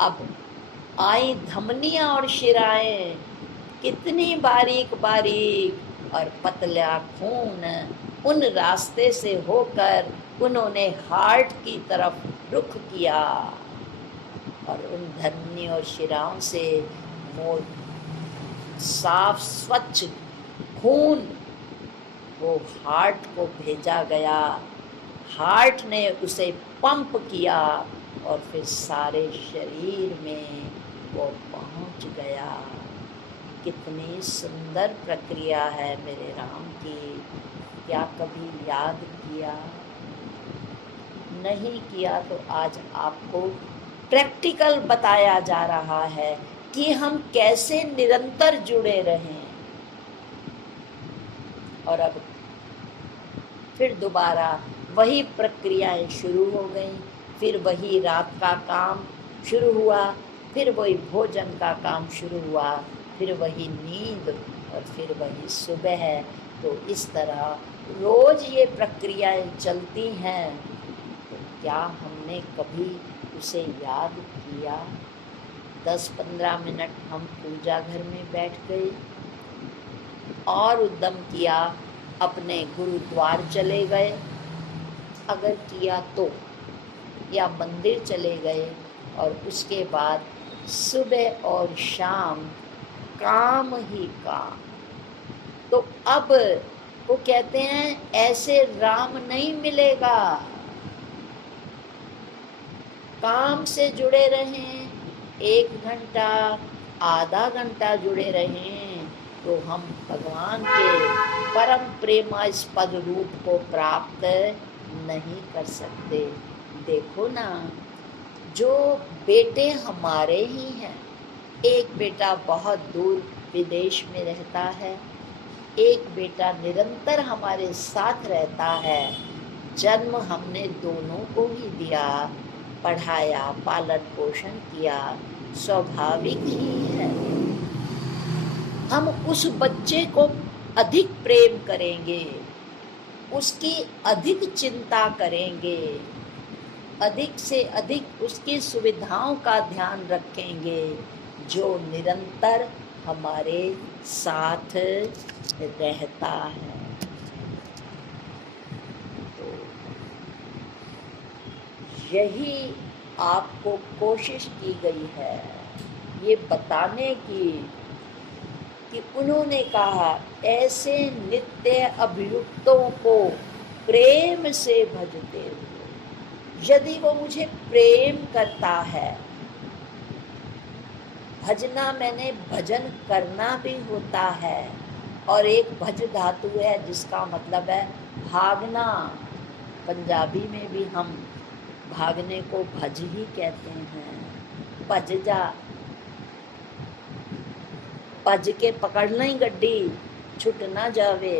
अब आई धमनियां और शिराएं, कितनी बारीक बारीक और पतला खून, उन रास्ते से होकर उन्होंने हार्ट की तरफ रुख किया और उन धमनी और शिराओं से वो साफ स्वच्छ खून वो हार्ट को भेजा गया। हार्ट ने उसे पंप किया और फिर सारे शरीर में वो पहुंच गया। कितनी सुंदर प्रक्रिया है मेरे राम की। क्या कभी याद किया? नहीं किया तो आज आपको प्रैक्टिकल बताया जा रहा है कि हम कैसे निरंतर जुड़े रहें। और अब फिर दोबारा वही प्रक्रियाएं शुरू हो गई। फिर वही रात का काम शुरू हुआ, फिर वही भोजन का काम शुरू हुआ, फिर वही नींद और फिर वही सुबह। तो इस तरह रोज ये प्रक्रियाएं चलती हैं। तो क्या हमने कभी उसे याद किया? 10-15 मिनट हम पूजा घर में बैठ गए और उद्यम किया, अपने गुरुद्वार चले गए अगर किया तो, या मंदिर चले गए, और उसके बाद सुबह और शाम काम ही काम। तो अब वो कहते हैं ऐसे राम नहीं मिलेगा। काम से जुड़े रहें, 1 घंटा आधा घंटा जुड़े रहें तो हम भगवान के परम प्रेमास्पद रूप को प्राप्त नहीं कर सकते। देखो ना, जो बेटे हमारे ही हैं, एक बेटा बहुत दूर विदेश में रहता है, एक बेटा निरंतर हमारे साथ रहता है। जन्म हमने दोनों को ही दिया, पढ़ाया, पालन पोषण किया, स्वाभाविक ही है। हम उस बच्चे को अधिक प्रेम करेंगे, उसकी अधिक चिंता करेंगे, अधिक से अधिक उसकी सुविधाओं का ध्यान रखेंगे, जो निरंतर हमारे साथ रहता है। तो यही आपको कोशिश की गई है ये बताने की कि उन्होंने कहा ऐसे नित्य अभियुक्तों को प्रेम से भजते हुए। यदि वो मुझे प्रेम करता है, भजना मैंने भजन करना भी होता है, और एक भज धातु है जिसका मतलब है भागना। पंजाबी में भी हम भागने को भज ही कहते हैं। भज जा, भज के पकड़ लें गड्डी, छूट ना जावे।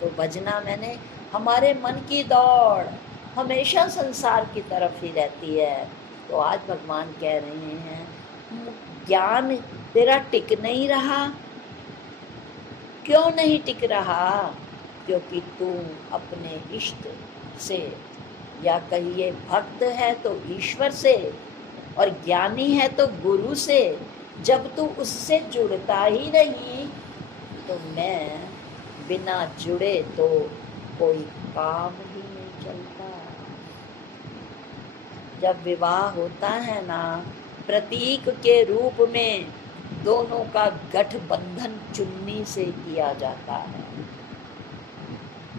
तो भजना मैंने हमारे मन की दौड़ हमेशा संसार की तरफ ही रहती है। तो आज भगवान कह रहे हैं ज्ञान तेरा टिक नहीं रहा। क्यों नहीं टिक रहा? क्योंकि तू अपने इष्ट से, या कहिए भक्त है तो ईश्वर से, और ज्ञानी है तो गुरु से, जब तू उससे जुड़ता ही नहीं, तो मैं बिना जुड़े तो कोई काम ही नहीं चलता। जब विवाह होता है ना, प्रतीक के रूप में दोनों का गठबंधन चुन्नी से किया जाता है।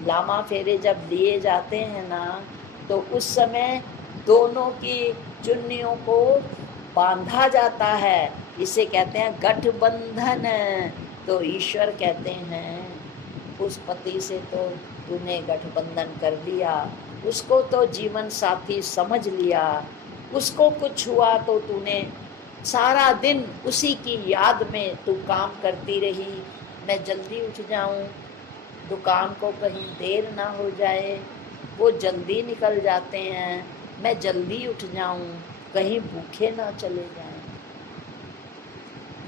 लामा फेरे जब लिए जाते हैं ना, तो उस समय दोनों की चुन्नियों को बांधा जाता है। इसे कहते हैं गठबंधन। तो ईश्वर कहते हैं उस पति से तो तूने गठबंधन कर लिया, उसको तो जीवन साथी समझ लिया, उसको कुछ हुआ तो तूने सारा दिन उसी की याद में तू काम करती रही। मैं जल्दी उठ जाऊं, दुकान को कहीं देर ना हो जाए, वो जल्दी निकल जाते हैं, मैं जल्दी उठ जाऊं, कहीं भूखे ना चले जाएं।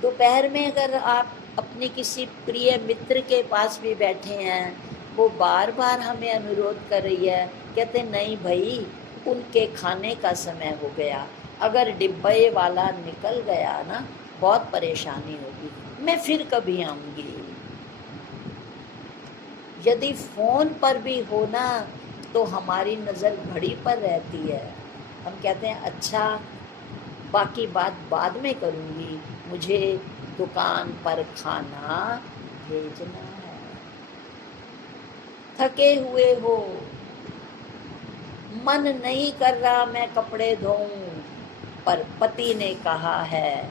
दोपहर में अगर आप अपने किसी प्रिय मित्र के पास भी बैठे हैं, वो बार बार हमें अनुरोध कर रही है, कहते नहीं भाई उनके खाने का समय हो गया, अगर डिब्बे वाला निकल गया ना बहुत परेशानी होगी, मैं फिर कभी आऊंगी। यदि फोन पर भी हो ना, तो हमारी नज़र घड़ी पर रहती है। हम कहते हैं अच्छा बाकी बात बाद में करूंगी, मुझे दुकान पर खाना भेजना है। थके हुए हो, मन नहीं कर रहा मैं कपड़े धोऊं, पर पति ने कहा है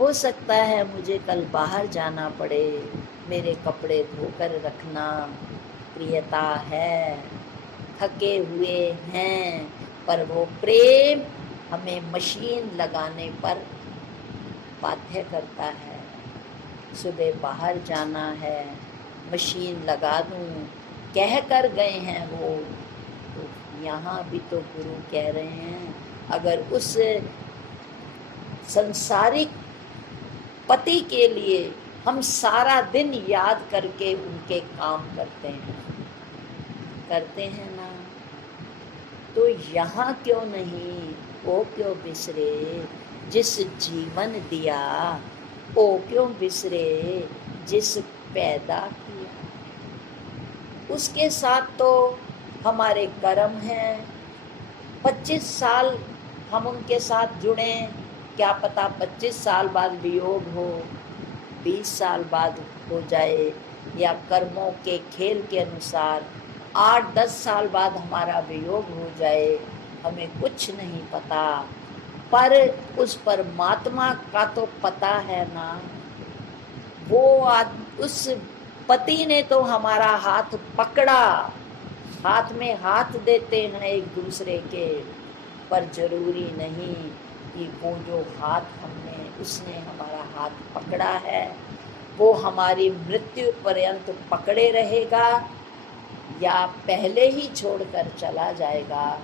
हो सकता है मुझे कल बाहर जाना पड़े, मेरे कपड़े धोकर रखना, प्रियता है। थके हुए हैं, पर वो प्रेम हमें मशीन लगाने पर बाध्य करता है। सुबह बाहर जाना है, मशीन लगा दूं, कह कर गए हैं वो। तो यहाँ भी तो गुरु कह रहे हैं, अगर उस संसारिक पति के लिए हम सारा दिन याद करके उनके काम करते हैं ना, तो यहाँ क्यों नहीं, वो क्यों बिसरे जिस जीवन दिया, वो क्यों बिसरे जिस पैदा किया। उसके साथ तो हमारे कर्म हैं। 25 साल हम उनके साथ जुड़े, क्या पता 25 साल बाद वियोग हो, 20 साल बाद हो जाए, या कर्मों के खेल के अनुसार 8-10 साल बाद हमारा वियोग हो जाए, हमें कुछ नहीं पता। पर उस परमात्मा का तो पता है ना। वो उस पति ने तो हमारा हाथ पकड़ा, हाथ में हाथ देते हैं एक दूसरे के, पर जरूरी नहीं कि वो जो हाथ उसने हमारा हाथ पकड़ा है वो हमारी मृत्यु पर्यंत पकड़े रहेगा, या पहले ही छोड़कर चला जाएगा,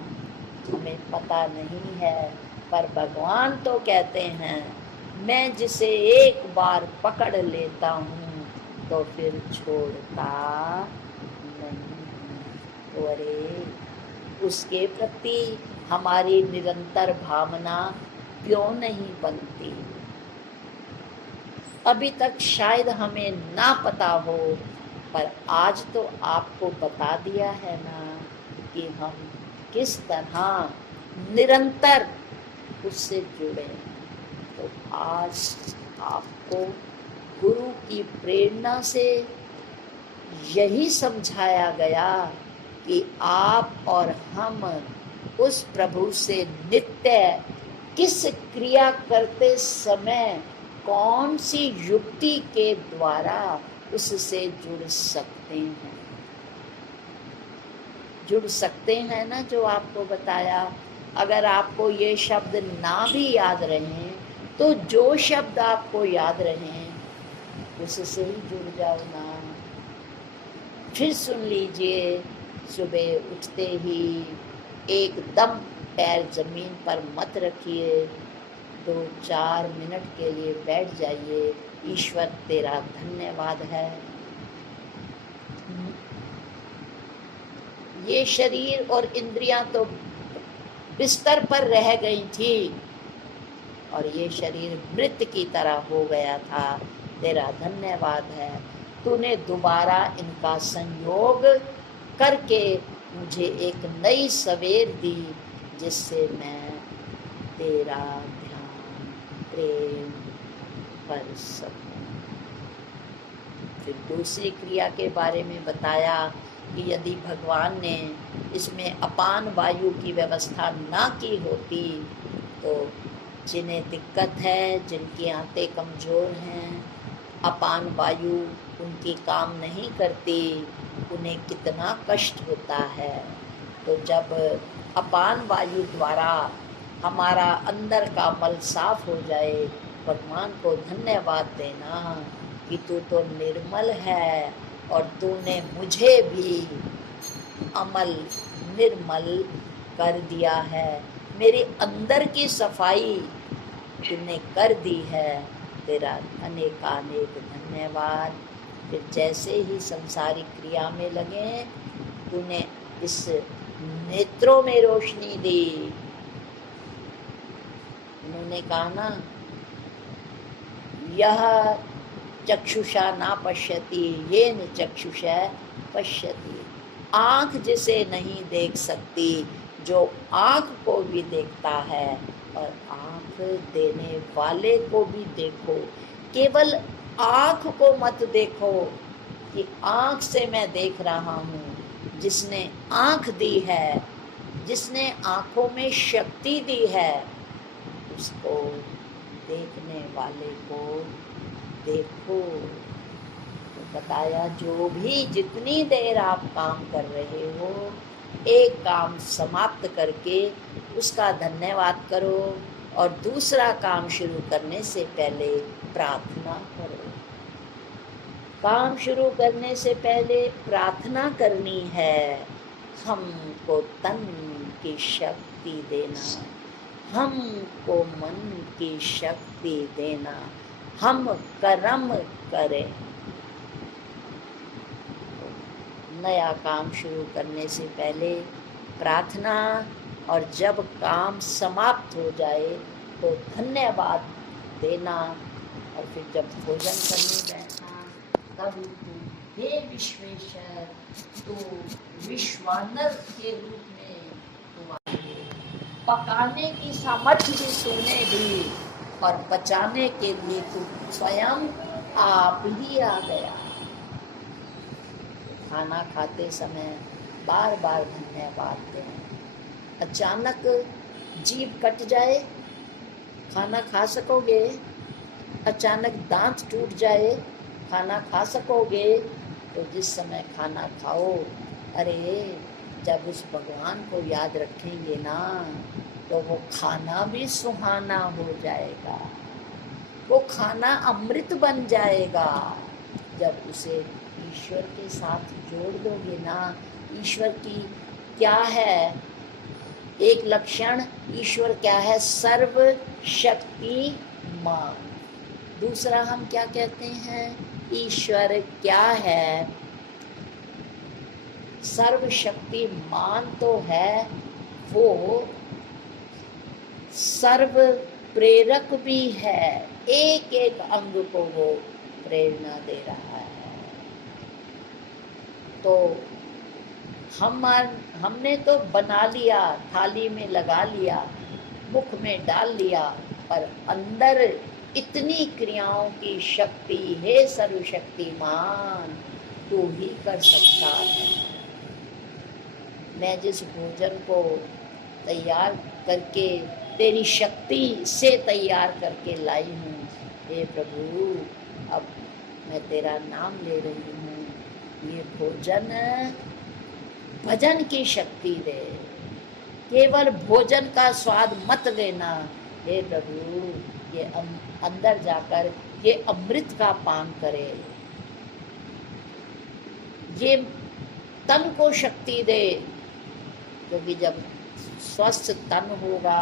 हमें पता नहीं है। पर भगवान तो कहते हैं मैं जिसे एक बार पकड़ लेता हूँ तो फिर छोड़ता नहीं। तो अरे उसके प्रति हमारी निरंतर भावना क्यों नहीं बनती? अभी तक शायद हमें ना पता हो, पर आज तो आपको बता दिया है ना कि हम किस तरह निरंतर उससे जुड़े। तो आज आपको गुरु की प्रेरणा से यही समझाया गया कि आप और हम उस प्रभु से नित्य किस क्रिया करते समय कौन सी युक्ति के द्वारा उससे जुड़ सकते हैं ना, जो आपको बताया। अगर आपको ये शब्द ना भी याद रहे तो जो शब्द आपको याद रहे उससे ही जुड़ जाओ ना। फिर सुन लीजिए, सुबह उठते ही एकदम पैर जमीन पर मत रखिए, 2-4 मिनट के लिए बैठ जाइए। ईश्वर तेरा धन्यवाद है। ये शरीर और इंद्रियां तो बिस्तर पर रह गई थी और ये शरीर मृत की तरह हो गया था। तेरा धन्यवाद है, तूने दोबारा इनका संयोग करके मुझे एक नई सवेर दी, जिससे मैं तेरा ध्यान प्रेम कर सकूं। फिर दूसरी क्रिया के बारे में बताया कि यदि भगवान ने इसमें अपान वायु की व्यवस्था ना की होती तो जिन्हें दिक्कत है, जिनकी आंतें कमज़ोर हैं, अपान वायु उनकी काम नहीं करती, उन्हें कितना कष्ट होता है। तो जब अपान वायु द्वारा हमारा अंदर का मल साफ हो जाए, भगवान को धन्यवाद देना कि तू तो निर्मल है और तूने मुझे भी अमल निर्मल कर दिया है, मेरे अंदर की सफाई तूने कर दी है, तेरा अनेकानेक धन्यवाद। फिर जैसे ही संसारिक क्रिया में लगे, तूने इस नेत्रों में रोशनी दी। उन्होंने कहा ना, यह चक्षुषा ना पश्यति येन चक्षुषा पश्यति। आँख जिसे नहीं देख सकती, जो आँख को भी देखता है, और आँख देने वाले को भी देखो। केवल आँख को मत देखो कि आँख से मैं देख रहा हूँ, जिसने आँख दी है, जिसने आँखों में शक्ति दी है, उसको देखने वाले को देखो। तो बताया, जो भी जितनी देर आप काम कर रहे हो, एक काम समाप्त करके उसका धन्यवाद करो और दूसरा काम शुरू करने से पहले प्रार्थना करो। काम शुरू करने से पहले प्रार्थना करनी है, हमको तन की शक्ति देना, हमको मन की शक्ति देना, हम कर्म करें। नया काम शुरू करने से पहले प्रार्थना, और जब काम समाप्त हो जाए तो धन्यवाद देना। और फिर जब भोजन करने बैठना, तब हे विश्वेश्वर, तो विश्वानर के रूप में तुम्हारे पकाने की सामर्थ्य भी तूने दी और बचाने के लिए तू स्वयं आप ही आ गया। खाना खाते समय बार बार धन्यवाद दें। अचानक जीभ कट जाए, खाना खा सकोगे? अचानक दांत टूट जाए, खाना खा सकोगे? तो जिस समय खाना खाओ, अरे जब उस भगवान को याद रखेंगे ना, तो वो खाना भी सुहाना हो जाएगा, वो खाना अमृत बन जाएगा। जब उसे ईश्वर के साथ जोड़ दोगे ना, ईश्वर की क्या है एक लक्षण? ईश्वर क्या है? सर्वशक्तिमान। दूसरा हम क्या कहते हैं? ईश्वर क्या है? सर्वशक्तिमान तो है, वो सर्व प्रेरक भी है, एक एक अंग को वो प्रेरणा दे रहा है। तो हमने तो बना लिया, थाली में लगा लिया, मुख में डाल लिया, पर अंदर इतनी क्रियाओं की शक्ति, हे सर्वशक्तिमान, तू ही कर सकता है। मैं जिस भोजन को तैयार करके तेरी शक्ति से तैयार करके लाई हूँ, हे प्रभु, अब मैं तेरा नाम ले रही हूँ, ये भोजन भजन की शक्ति दे। केवल भोजन का स्वाद मत लेना, हे प्रभु, ये अंदर जाकर ये अमृत का पान करे। ये तन को शक्ति दे, क्योंकि जब स्वस्थ तन होगा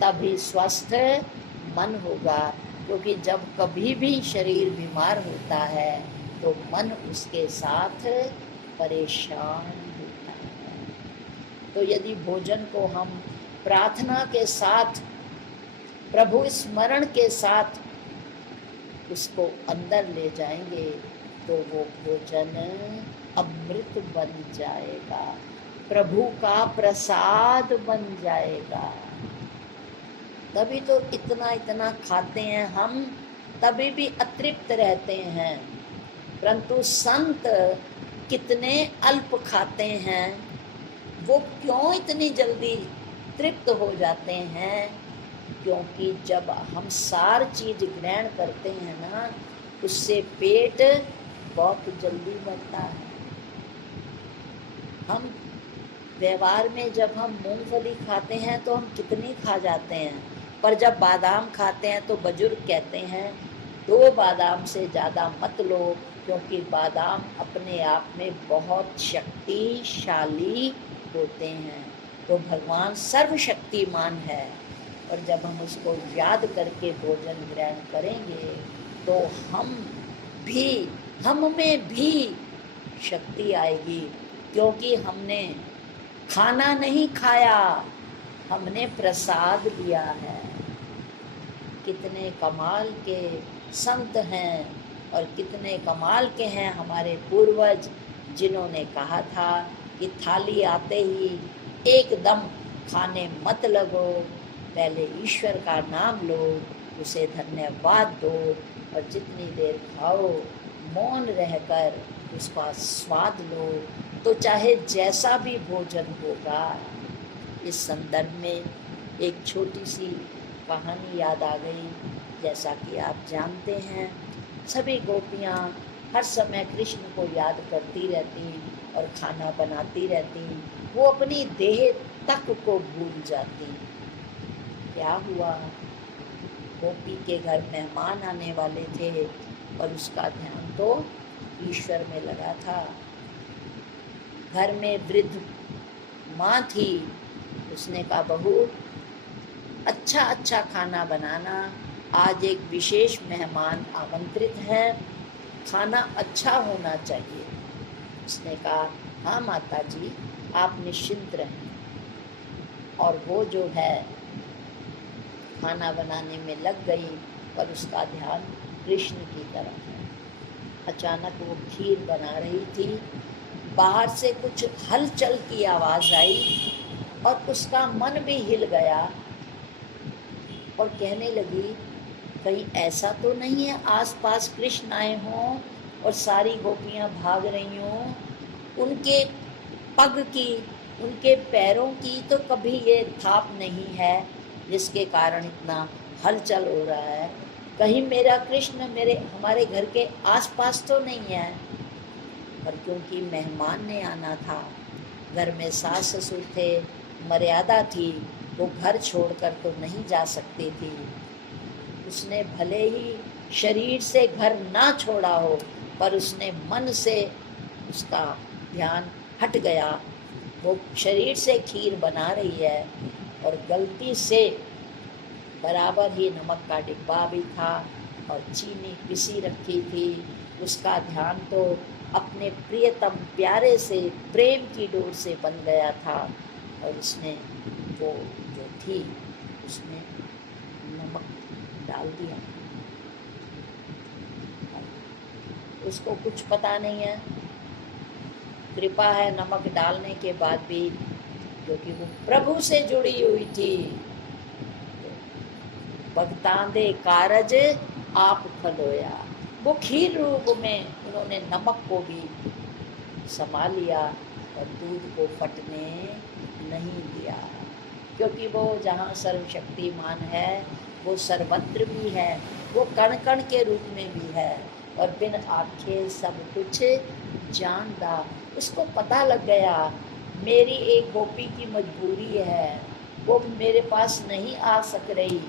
तभी स्वस्थ मन होगा, क्योंकि जब कभी भी शरीर बीमार होता है तो मन उसके साथ परेशान होता है। तो यदि भोजन को हम प्रार्थना के साथ, प्रभु स्मरण के साथ उसको अंदर ले जाएंगे तो वो भोजन अमृत बन जाएगा, प्रभु का प्रसाद बन जाएगा। तभी तो इतना इतना खाते हैं हम, तभी भी अतृप्त रहते हैं। परंतु संत कितने अल्प खाते हैं, वो क्यों इतनी जल्दी तृप्त हो जाते हैं? क्योंकि जब हम सार चीज ग्रहण करते हैं ना, उससे पेट बहुत जल्दी बढ़ता है। हम व्यवहार में जब हम मूंगफली खाते हैं तो हम कितनी खा जाते हैं, पर जब बादाम खाते हैं तो बुजुर्ग कहते हैं 2 बादाम से ज़्यादा मत लो, क्योंकि बादाम अपने आप में बहुत शक्तिशाली होते हैं। तो भगवान सर्वशक्तिमान है, और जब हम उसको याद करके भोजन ग्रहण करेंगे तो हम में भी शक्ति आएगी, क्योंकि हमने खाना नहीं खाया, हमने प्रसाद लिया है। कितने कमाल के संत हैं और कितने कमाल के हैं हमारे पूर्वज, जिन्होंने कहा था कि थाली आते ही एकदम खाने मत लगो, पहले ईश्वर का नाम लो, उसे धन्यवाद दो, और जितनी देर खाओ मौन रहकर उसका स्वाद लो, तो चाहे जैसा भी भोजन होगा। इस संदर्भ में एक छोटी सी कहानी याद आ गई। जैसा कि आप जानते हैं, सभी गोपियाँ हर समय कृष्ण को याद करती रहती और खाना बनाती रहती, वो अपनी देह तक को भूल जाती। क्या हुआ? गोपी के घर मेहमान आने वाले थे और उसका ध्यान तो ईश्वर में लगा था। घर में वृद्ध माँ थी, उसने कहा बहू अच्छा अच्छा खाना बनाना, आज एक विशेष मेहमान आमंत्रित है, खाना अच्छा होना चाहिए। उसने कहा हाँ माता जी, आप निश्चिंत रहें। और वो जो है खाना बनाने में लग गई, पर उसका ध्यान कृष्ण की तरफ है। अचानक वो खीर बना रही थी, बाहर से कुछ हलचल की आवाज़ आई और उसका मन भी हिल गया और कहने लगी कहीं ऐसा तो नहीं है आसपास कृष्ण आए हों और सारी गोपियां भाग रही हों, उनके पग की, उनके पैरों की तो कभी ये थाप नहीं है जिसके कारण इतना हलचल हो रहा है। कहीं मेरा कृष्ण हमारे घर के आसपास तो नहीं है। पर क्योंकि मेहमान ने आना था, घर में सास ससुर थे, मर्यादा थी, वो घर छोड़कर तो नहीं जा सकती थी। उसने भले ही शरीर से घर ना छोड़ा हो, पर उसने मन से उसका ध्यान हट गया। वो शरीर से खीर बना रही है और गलती से बराबर ही नमक का डिब्बा भी था और चीनी पिसी रखी थी। उसका ध्यान तो अपने प्रियतम प्यारे से प्रेम की डोर से बन गया था, और उसने वो जो थी उसमें नमक डाल दिया। उसको कुछ पता नहीं है, कृपा है नमक डालने के बाद भी, क्योंकि वो प्रभु से जुड़ी हुई थी। भगतांदे कारज आप खलोया, वो खीर रूप में उन्होंने नमक को भी समा लिया और दूध को फटने नहीं दिया, क्योंकि वो जहाँ सर्वशक्तिमान है वो सर्वत्र भी है, वो कण कण के रूप में भी है और बिन आँखें सब कुछ जानता। उसको पता लग गया मेरी एक गोपी की मजबूरी है, वो मेरे पास नहीं आ सक रही,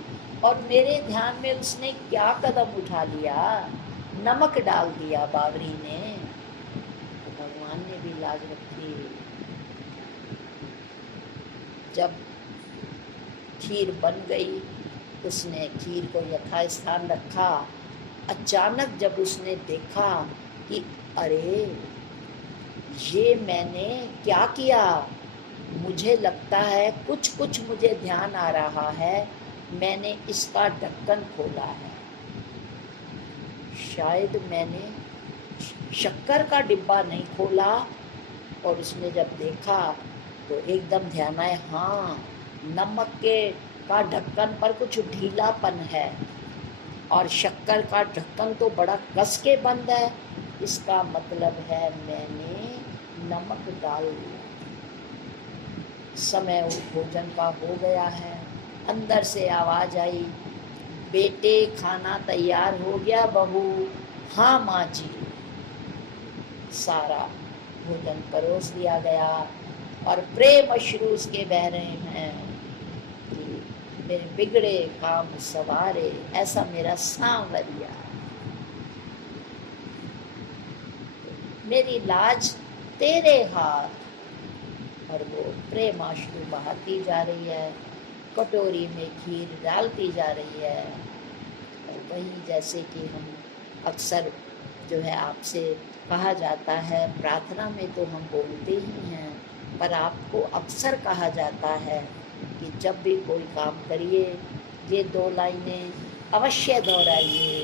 और मेरे ध्यान में उसने क्या कदम उठा लिया, नमक डाल दिया बावरी ने। तो भगवान ने भी लाज रखी। जब खीर बन गई उसने खीर को यथास्थान रखा। अचानक जब उसने देखा कि अरे ये मैंने क्या किया, मुझे लगता है कुछ कुछ मुझे ध्यान आ रहा है, मैंने इसका ढक्कन खोला है, शायद मैंने शक्कर का डिब्बा नहीं खोला। और उसने जब देखा तो एकदम ध्यान आया, हाँ नमक के का ढक्कन पर कुछ ढीलापन है और शक्कर का ढक्कन तो बड़ा कस के बंद है, इसका मतलब है मैंने नमक डाल दिया। समय भोजन का हो गया है। अंदर से आवाज आई, बेटे खाना तैयार हो गया बहू? हाँ माँ जी। सारा भोजन परोस दिया गया और प्रेम अश्रु उसके बह रहे हैं कि मेरे बिगड़े काम सवारे, ऐसा मेरा सांवरिया, मेरी लाज तेरे हाथ। और वो प्रेमाश्रु बहाती जा रही है, कटोरी में खीर डालती जा रही है। और वही जैसे कि हम अक्सर जो है आपसे कहा जाता है, प्रार्थना में तो हम बोलते ही हैं, पर आपको अक्सर कहा जाता है कि जब भी कोई काम करिए ये 2 लाइनें अवश्य दोहराइए,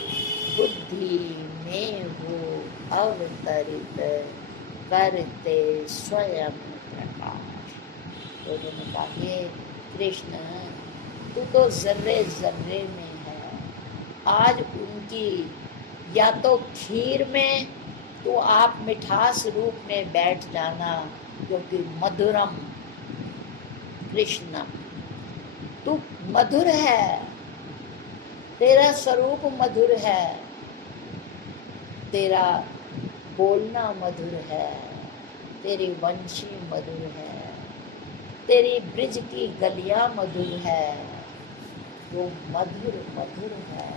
बुद्धि में हो अवतरित करते स्वयं प्रकाश। तो उन्होंने कहा, हे कृष्ण तू तो जर्रे जर्रे में है, आज उनकी या तो खीर में तो आप मिठास रूप में बैठ जाना, क्योंकि मधुरम कृष्ण, तू मधुर है, तेरा स्वरूप मधुर है, तेरा बोलना मधुर है, तेरी वंशी मधुर है, तेरी ब्रिज की गलियां मधुर है, वो मधुर मधुर है।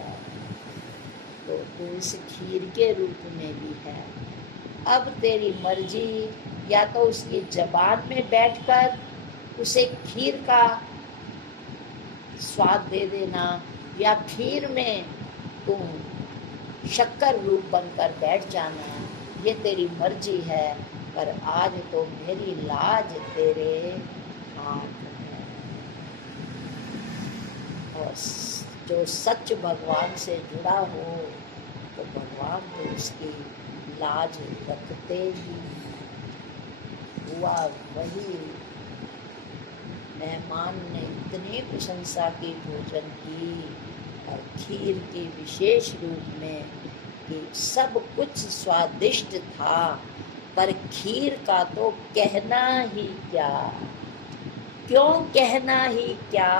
तो तू इस खीर के रूप में भी है। अब तेरी मर्जी, या तो उसकी जबान में बैठकर उसे खीर का स्वाद दे देना, या खीर में तू शक्कर रूप बनकर बैठ जाना, ये तेरी मर्जी है। पर आज तो मेरी लाज तेरे हाथ है। और जो सच भगवान से जुड़ा हो तो भगवान तो उसकी लाज रखते ही। हुआ वही, मेहमान ने इतनी प्रशंसा की भोजन की और खीर की विशेष रूप में कि सब कुछ स्वादिष्ट था, पर खीर का तो कहना ही क्या। क्यों कहना ही क्या?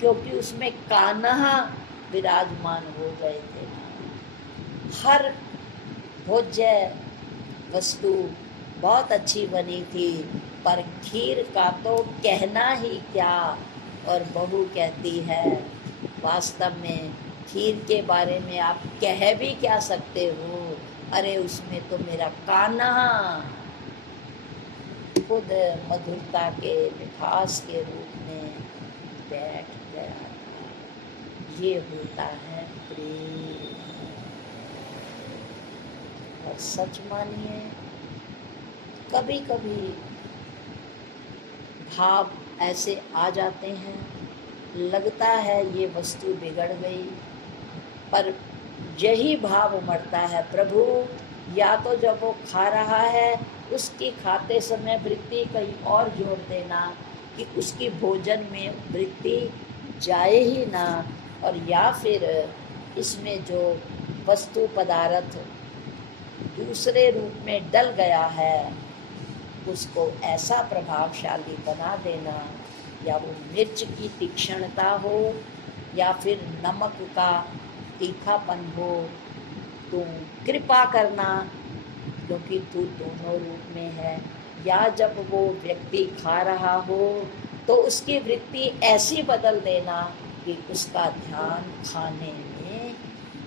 क्योंकि उसमें कान्हा विराजमान हो गए थे। हर भोज्य वस्तु बहुत अच्छी बनी थी, पर खीर का तो कहना ही क्या। और बहू कहती है, वास्तव में खीर के बारे में आप कह भी क्या सकते हो, अरे उसमें तो मेरा कान्हा खुद मधुरता के मिठास के रूप में बैठ गया था। ये होता है प्रेम। और सच मानिए, कभी कभी भाव ऐसे आ जाते हैं, लगता है ये वस्तु बिगड़ गई, पर यही भाव उमड़ता है, प्रभु या तो जब वो खा रहा है उसकी खाते समय वृत्ति कहीं और जोड़ देना कि उसकी भोजन में वृत्ति जाए ही ना, और या फिर इसमें जो वस्तु पदार्थ दूसरे रूप में डल गया है उसको ऐसा प्रभावशाली बना देना, या वो मिर्च की तीक्ष्णता हो या फिर नमक का तीखापन हो, तो कृपा करना, क्योंकि तू दोनों रूप में है। या जब वो व्यक्ति खा रहा हो तो उसकी वृत्ति ऐसी बदल देना कि उसका ध्यान खाने में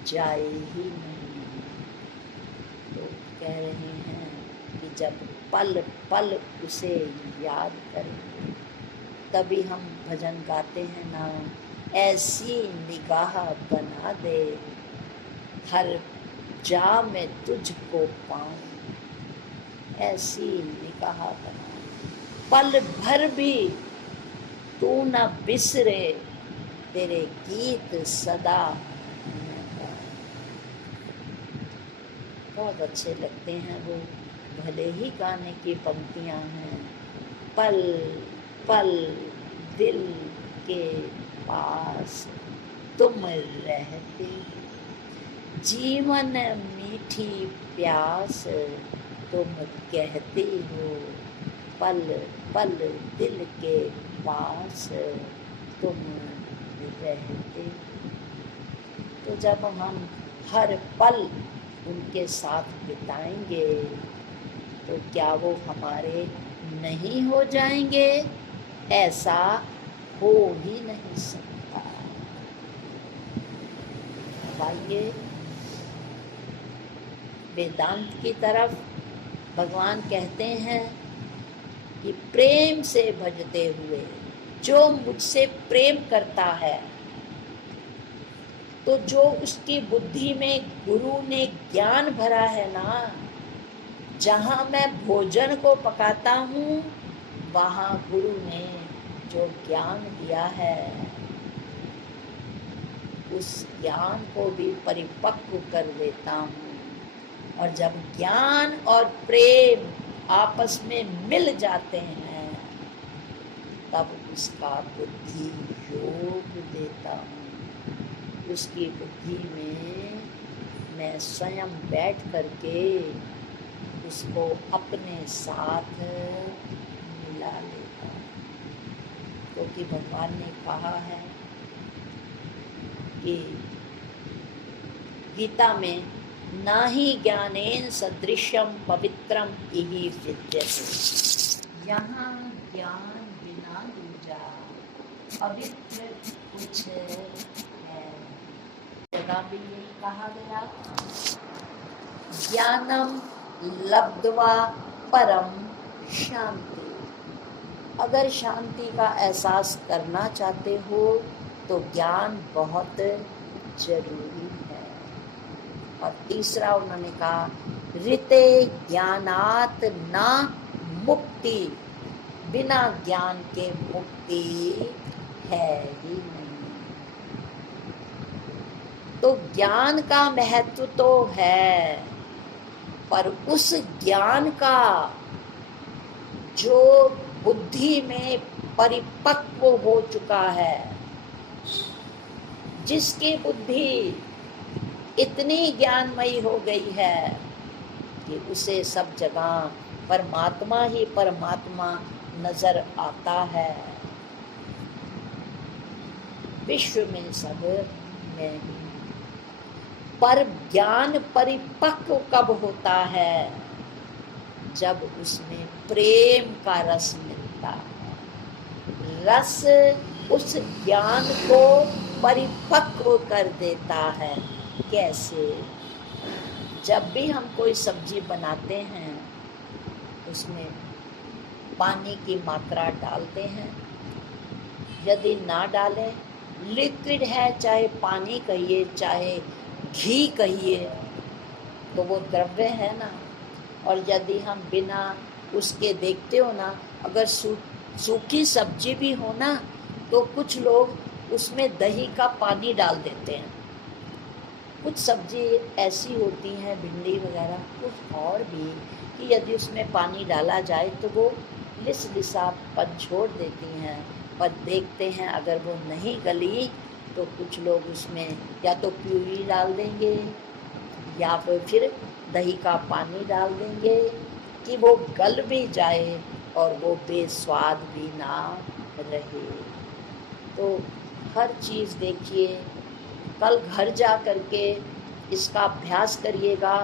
जाए ही नहीं। तो कह रहे हैं कि जब पल पल उसे याद करें, तभी हम भजन गाते हैं ना, ऐसी निगाह बना दे, हर जा मैं तुझको पाऊं। ऐसी निगाह बना, पल भर भी तू न बिसरे, तेरे गीत सदा न गाए। बहुत अच्छे लगते हैं वो, भले ही गाने की पंक्तियां हैं। पल पल दिल के पास तुम रहते, जीवन मीठी प्यास तुम कहते हो। पल पल दिल के पास तुम रहते। तो जब हम हर पल उनके साथ बिताएंगे तो क्या वो हमारे नहीं हो जाएंगे? ऐसा हो ही नहीं सकता। आइए वेदांत की तरफ। भगवान कहते हैं कि प्रेम से भजते हुए, जो मुझसे प्रेम करता है, तो जो उसकी बुद्धि में गुरु ने ज्ञान भरा है ना, जहाँ मैं भोजन को पकाता हूँ वहाँ गुरु ने जो ज्ञान दिया है, उस ज्ञान को भी परिपक्व कर देता हूँ। और जब ज्ञान और प्रेम आपस में मिल जाते हैं, तब उसका बुद्धि योग देता हूँ। उसकी बुद्धि में मैं स्वयं बैठ करके उसको अपने साथ मिला लेता हूँ। क्योंकि भगवान ने कहा है कि गीता में, ना ही ज्ञानेन सदृशम पवित्रम इहि विद्यते। यहाँ ज्ञान बिना दूजा पवित्र कुछ है। जगह भी यही कहा गया, ज्ञानम लब्ध्वा परम शांति। अगर शांति का एहसास करना चाहते हो तो ज्ञान बहुत जरूरी है। और तीसरा उन्होंने कहा, ऋते ज्ञानात ना मुक्ति, बिना ज्ञान के मुक्ति है ही नहीं। तो ज्ञान का महत्व तो है, पर उस ज्ञान का जो बुद्धि में परिपक्व हो चुका है, जिसकी बुद्धि इतनी ज्ञानमयी हो गई है कि उसे सब जगह परमात्मा ही परमात्मा नजर आता है, विश्व में सब में। पर ज्ञान परिपक्व कब होता है? जब उसमें प्रेम का रस मिलता है। रस उस ज्ञान को परिपक्व कर देता है। कैसे? जब भी हम कोई सब्जी बनाते हैं, उसमें पानी की मात्रा डालते हैं। यदि ना डालें, लिक्विड है, चाहे पानी कहिए चाहे घी कहिए, तो वो द्रव्य है ना। और यदि हम बिना उसके देखते हो ना, अगर सूखी सब्जी भी हो ना, तो कुछ लोग उसमें दही का पानी डाल देते हैं। कुछ सब्जी ऐसी होती हैं, भिंडी वगैरह, कुछ और भी, कि यदि उसमें पानी डाला जाए तो वो लिसापन छोड़ देती हैं। पर देखते हैं अगर वो नहीं गली तो कुछ लोग उसमें या तो प्यूरी डाल देंगे या फिर दही का पानी डाल देंगे कि वो गल भी जाए और वो बेस्वाद भी ना रहे। तो हर चीज़ देखिए, कल घर जा करके इसका अभ्यास करिएगा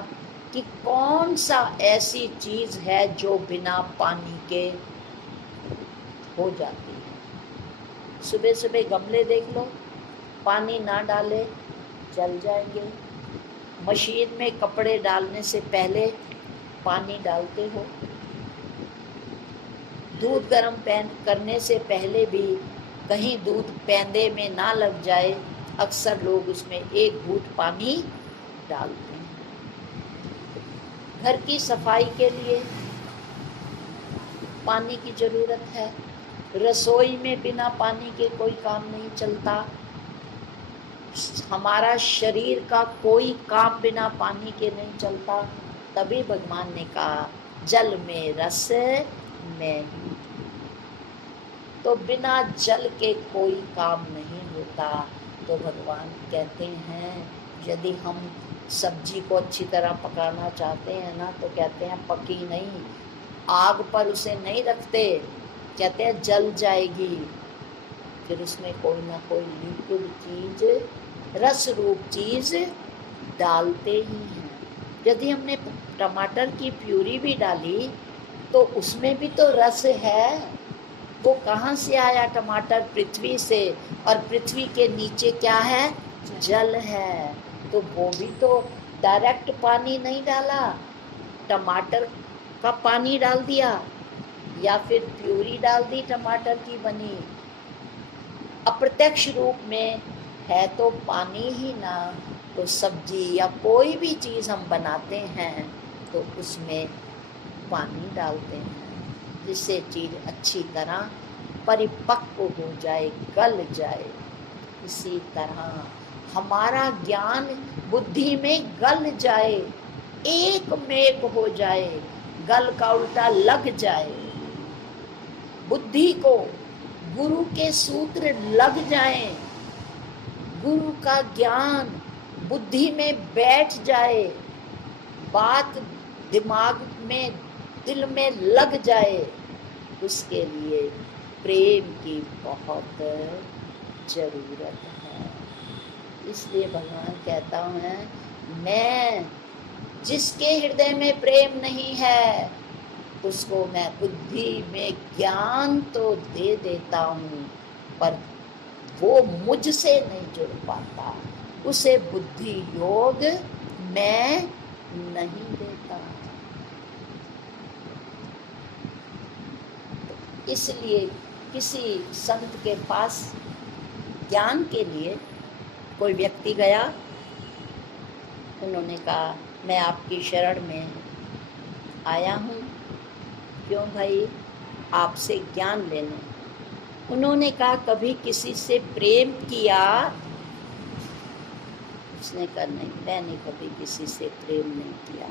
कि कौन सा ऐसी चीज़ है जो बिना पानी के हो जाती है। सुबह सुबह गमले देख लो, पानी ना डाले जल जाएंगे। मशीन में कपड़े डालने से पहले पानी डालते हो। दूध गर्म करने से पहले भी कहीं दूध पैंदे में ना लग जाए, अक्सर लोग उसमें एक घूंट पानी डालते हैं। घर की सफाई के लिए पानी की जरूरत है। रसोई में बिना पानी के कोई काम नहीं चलता। हमारा शरीर का कोई काम बिना पानी के नहीं चलता। तभी भगवान ने कहा जल में रस में। तो बिना जल के कोई काम नहीं होता। तो भगवान कहते हैं यदि हम सब्जी को अच्छी तरह पकाना चाहते हैं ना, तो कहते हैं पकी नहीं, आग पर उसे नहीं रखते, कहते हैं जल जाएगी। फिर उसमें कोई ना कोई लिक्विड चीज, रस रूप चीज डालते ही हैं। यदि हमने टमाटर की प्यूरी भी डाली तो उसमें भी तो रस है। वो कहाँ से आया? टमाटर पृथ्वी से, और पृथ्वी के नीचे क्या है? जल है। तो वो भी तो डायरेक्ट पानी नहीं डाला, टमाटर का पानी डाल दिया या फिर प्यूरी डाल दी टमाटर की बनी। अप्रत्यक्ष रूप में है तो पानी ही ना। तो सब्जी या कोई भी चीज़ हम बनाते हैं तो उसमें पानी डालते हैं जिससे चीज़ अच्छी तरह परिपक्व हो जाए, गल जाए। इसी तरह हमारा ज्ञान बुद्धि में गल जाए, एक मेक हो जाए, गल का उल्टा लग जाए। बुद्धि को गुरु के सूत्र लग जाएं, गुरु का ज्ञान बुद्धि में बैठ जाए, बात दिमाग में, दिल में लग जाए। उसके लिए प्रेम की बहुत जरूरत है। इसलिए भगवान कहता है मैं जिसके हृदय में प्रेम नहीं है उसको मैं बुद्धि में ज्ञान तो दे देता हूँ, पर वो मुझसे नहीं जुड़ पाता, उसे बुद्धि योग मैं नहीं देता। इसलिए किसी संत के पास ज्ञान के लिए कोई व्यक्ति गया, उन्होंने कहा मैं आपकी शरण में आया हूँ। क्यों भाई? आपसे ज्ञान लेने। उन्होंने कहा कभी किसी से प्रेम किया? उसने कहा नहीं, मैंने कभी किसी से प्रेम नहीं किया।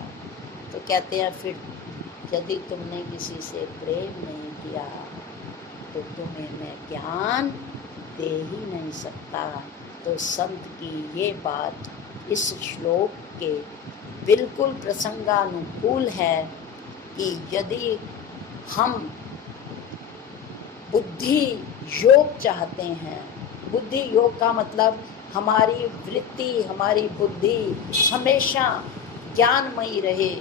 तो कहते हैं फिर यदि तुमने किसी से प्रेम नहीं किया तो तुम्हें मैं ज्ञान दे ही नहीं सकता। तो संत की ये बात इस श्लोक के बिल्कुल प्रसंगानुकूल है कि यदि हम बुद्धि योग चाहते हैं, बुद्धि योग का मतलब हमारी वृत्ति, हमारी बुद्धि हमेशा ज्ञानमयी रहे,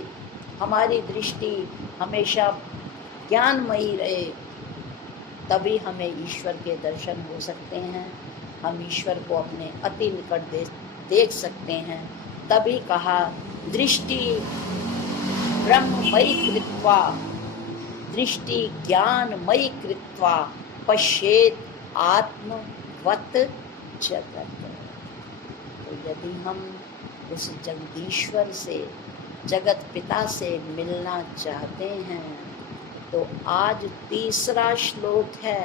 हमारी दृष्टि हमेशा ज्ञानमयी रहे, तभी हमें ईश्वर के दर्शन हो सकते हैं, हम ईश्वर को अपने अति निकट देख सकते हैं। तभी कहा दृष्टि ब्रह्ममयी कृत्वा, दृष्टि ज्ञानमयी कृत्वा पश्येत आत्मवत जगत। तो यदि हम उस जगदीश्वर से, जगत पिता से मिलना चाहते हैं तो आज तीसरा श्लोक है।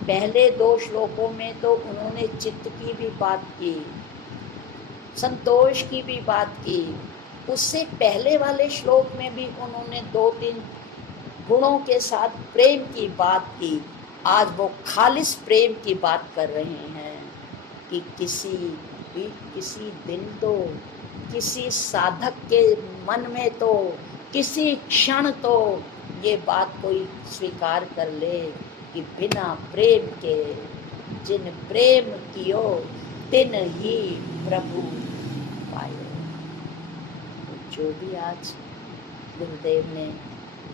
पहले दो श्लोकों में तो उन्होंने चित्त की भी बात की, संतोष की भी बात की। उससे पहले वाले श्लोक में भी उन्होंने 2-3 गुणों के साथ प्रेम की बात की। आज वो खालिस प्रेम की बात कर रहे हैं कि किसी दिन तो, किसी साधक के मन में तो, किसी क्षण तो ये बात कोई स्वीकार कर ले कि बिना प्रेम के जिन प्रेम कियो तिन ही प्रभु पायो। जो भी आज गुरुदेव ने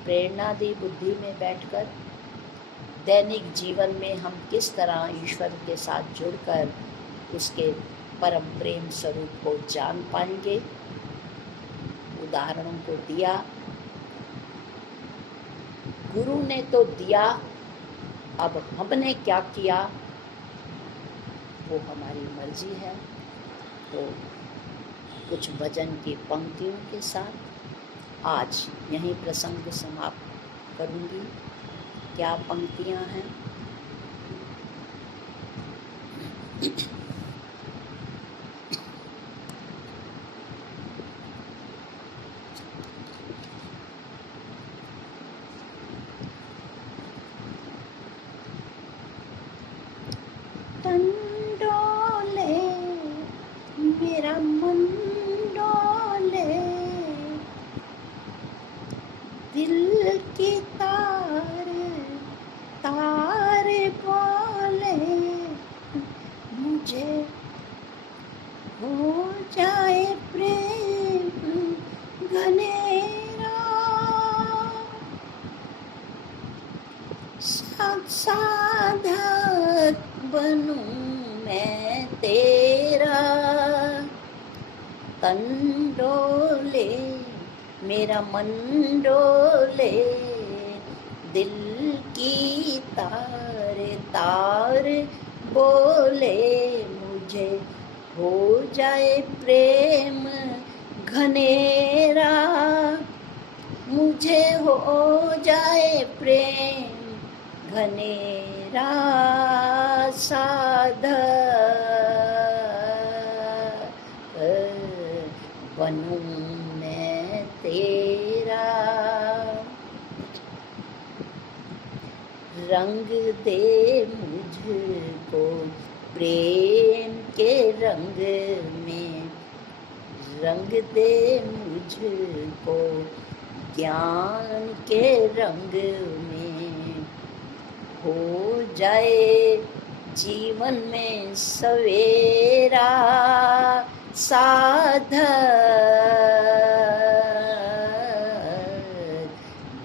प्रेरणा दी बुद्धि में बैठकर, दैनिक जीवन में हम किस तरह ईश्वर के साथ जुड़कर उसके परम प्रेम स्वरूप को जान पाएंगे, उदाहरणों को दिया। गुरु ने तो दिया, अब हमने क्या किया वो हमारी मर्जी है। तो कुछ भजन की पंक्तियों के साथ आज यहीं प्रसंग समाप्त करूँगी। क्या पंक्तियाँ हैं? तन डोले मेरा मन डोले, दिल की तार तार बोले, मुझे हो जाए प्रेम घनेरा, साधक बनूं मैं तेरा। तन डोले मेरा मन डोले, दिल की तार तार बोले, मुझे हो जाए प्रेम घनेरा, मुझे हो जाए प्रेम घनेरा, साधक बनूं मैं तेरा। रंग दे मुझको प्रेम के रंग में, रंग दे मुझको ज्ञान के रंग में, हो जाए जीवन में सवेरा, साधक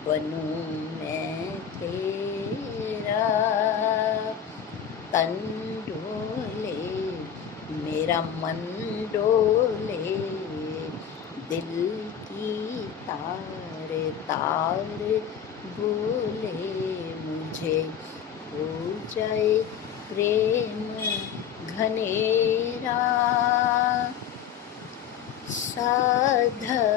बनूं मैं तेरा। तन डोले मेरा मन डोले, दिल की तार तार बोले, मुझे हो जाए प्रेम घनेरा, साधक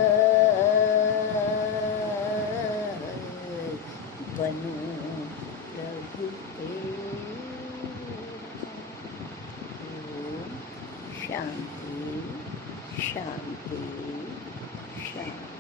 बनूं प्रभु तेरा। शांति शांति शांति।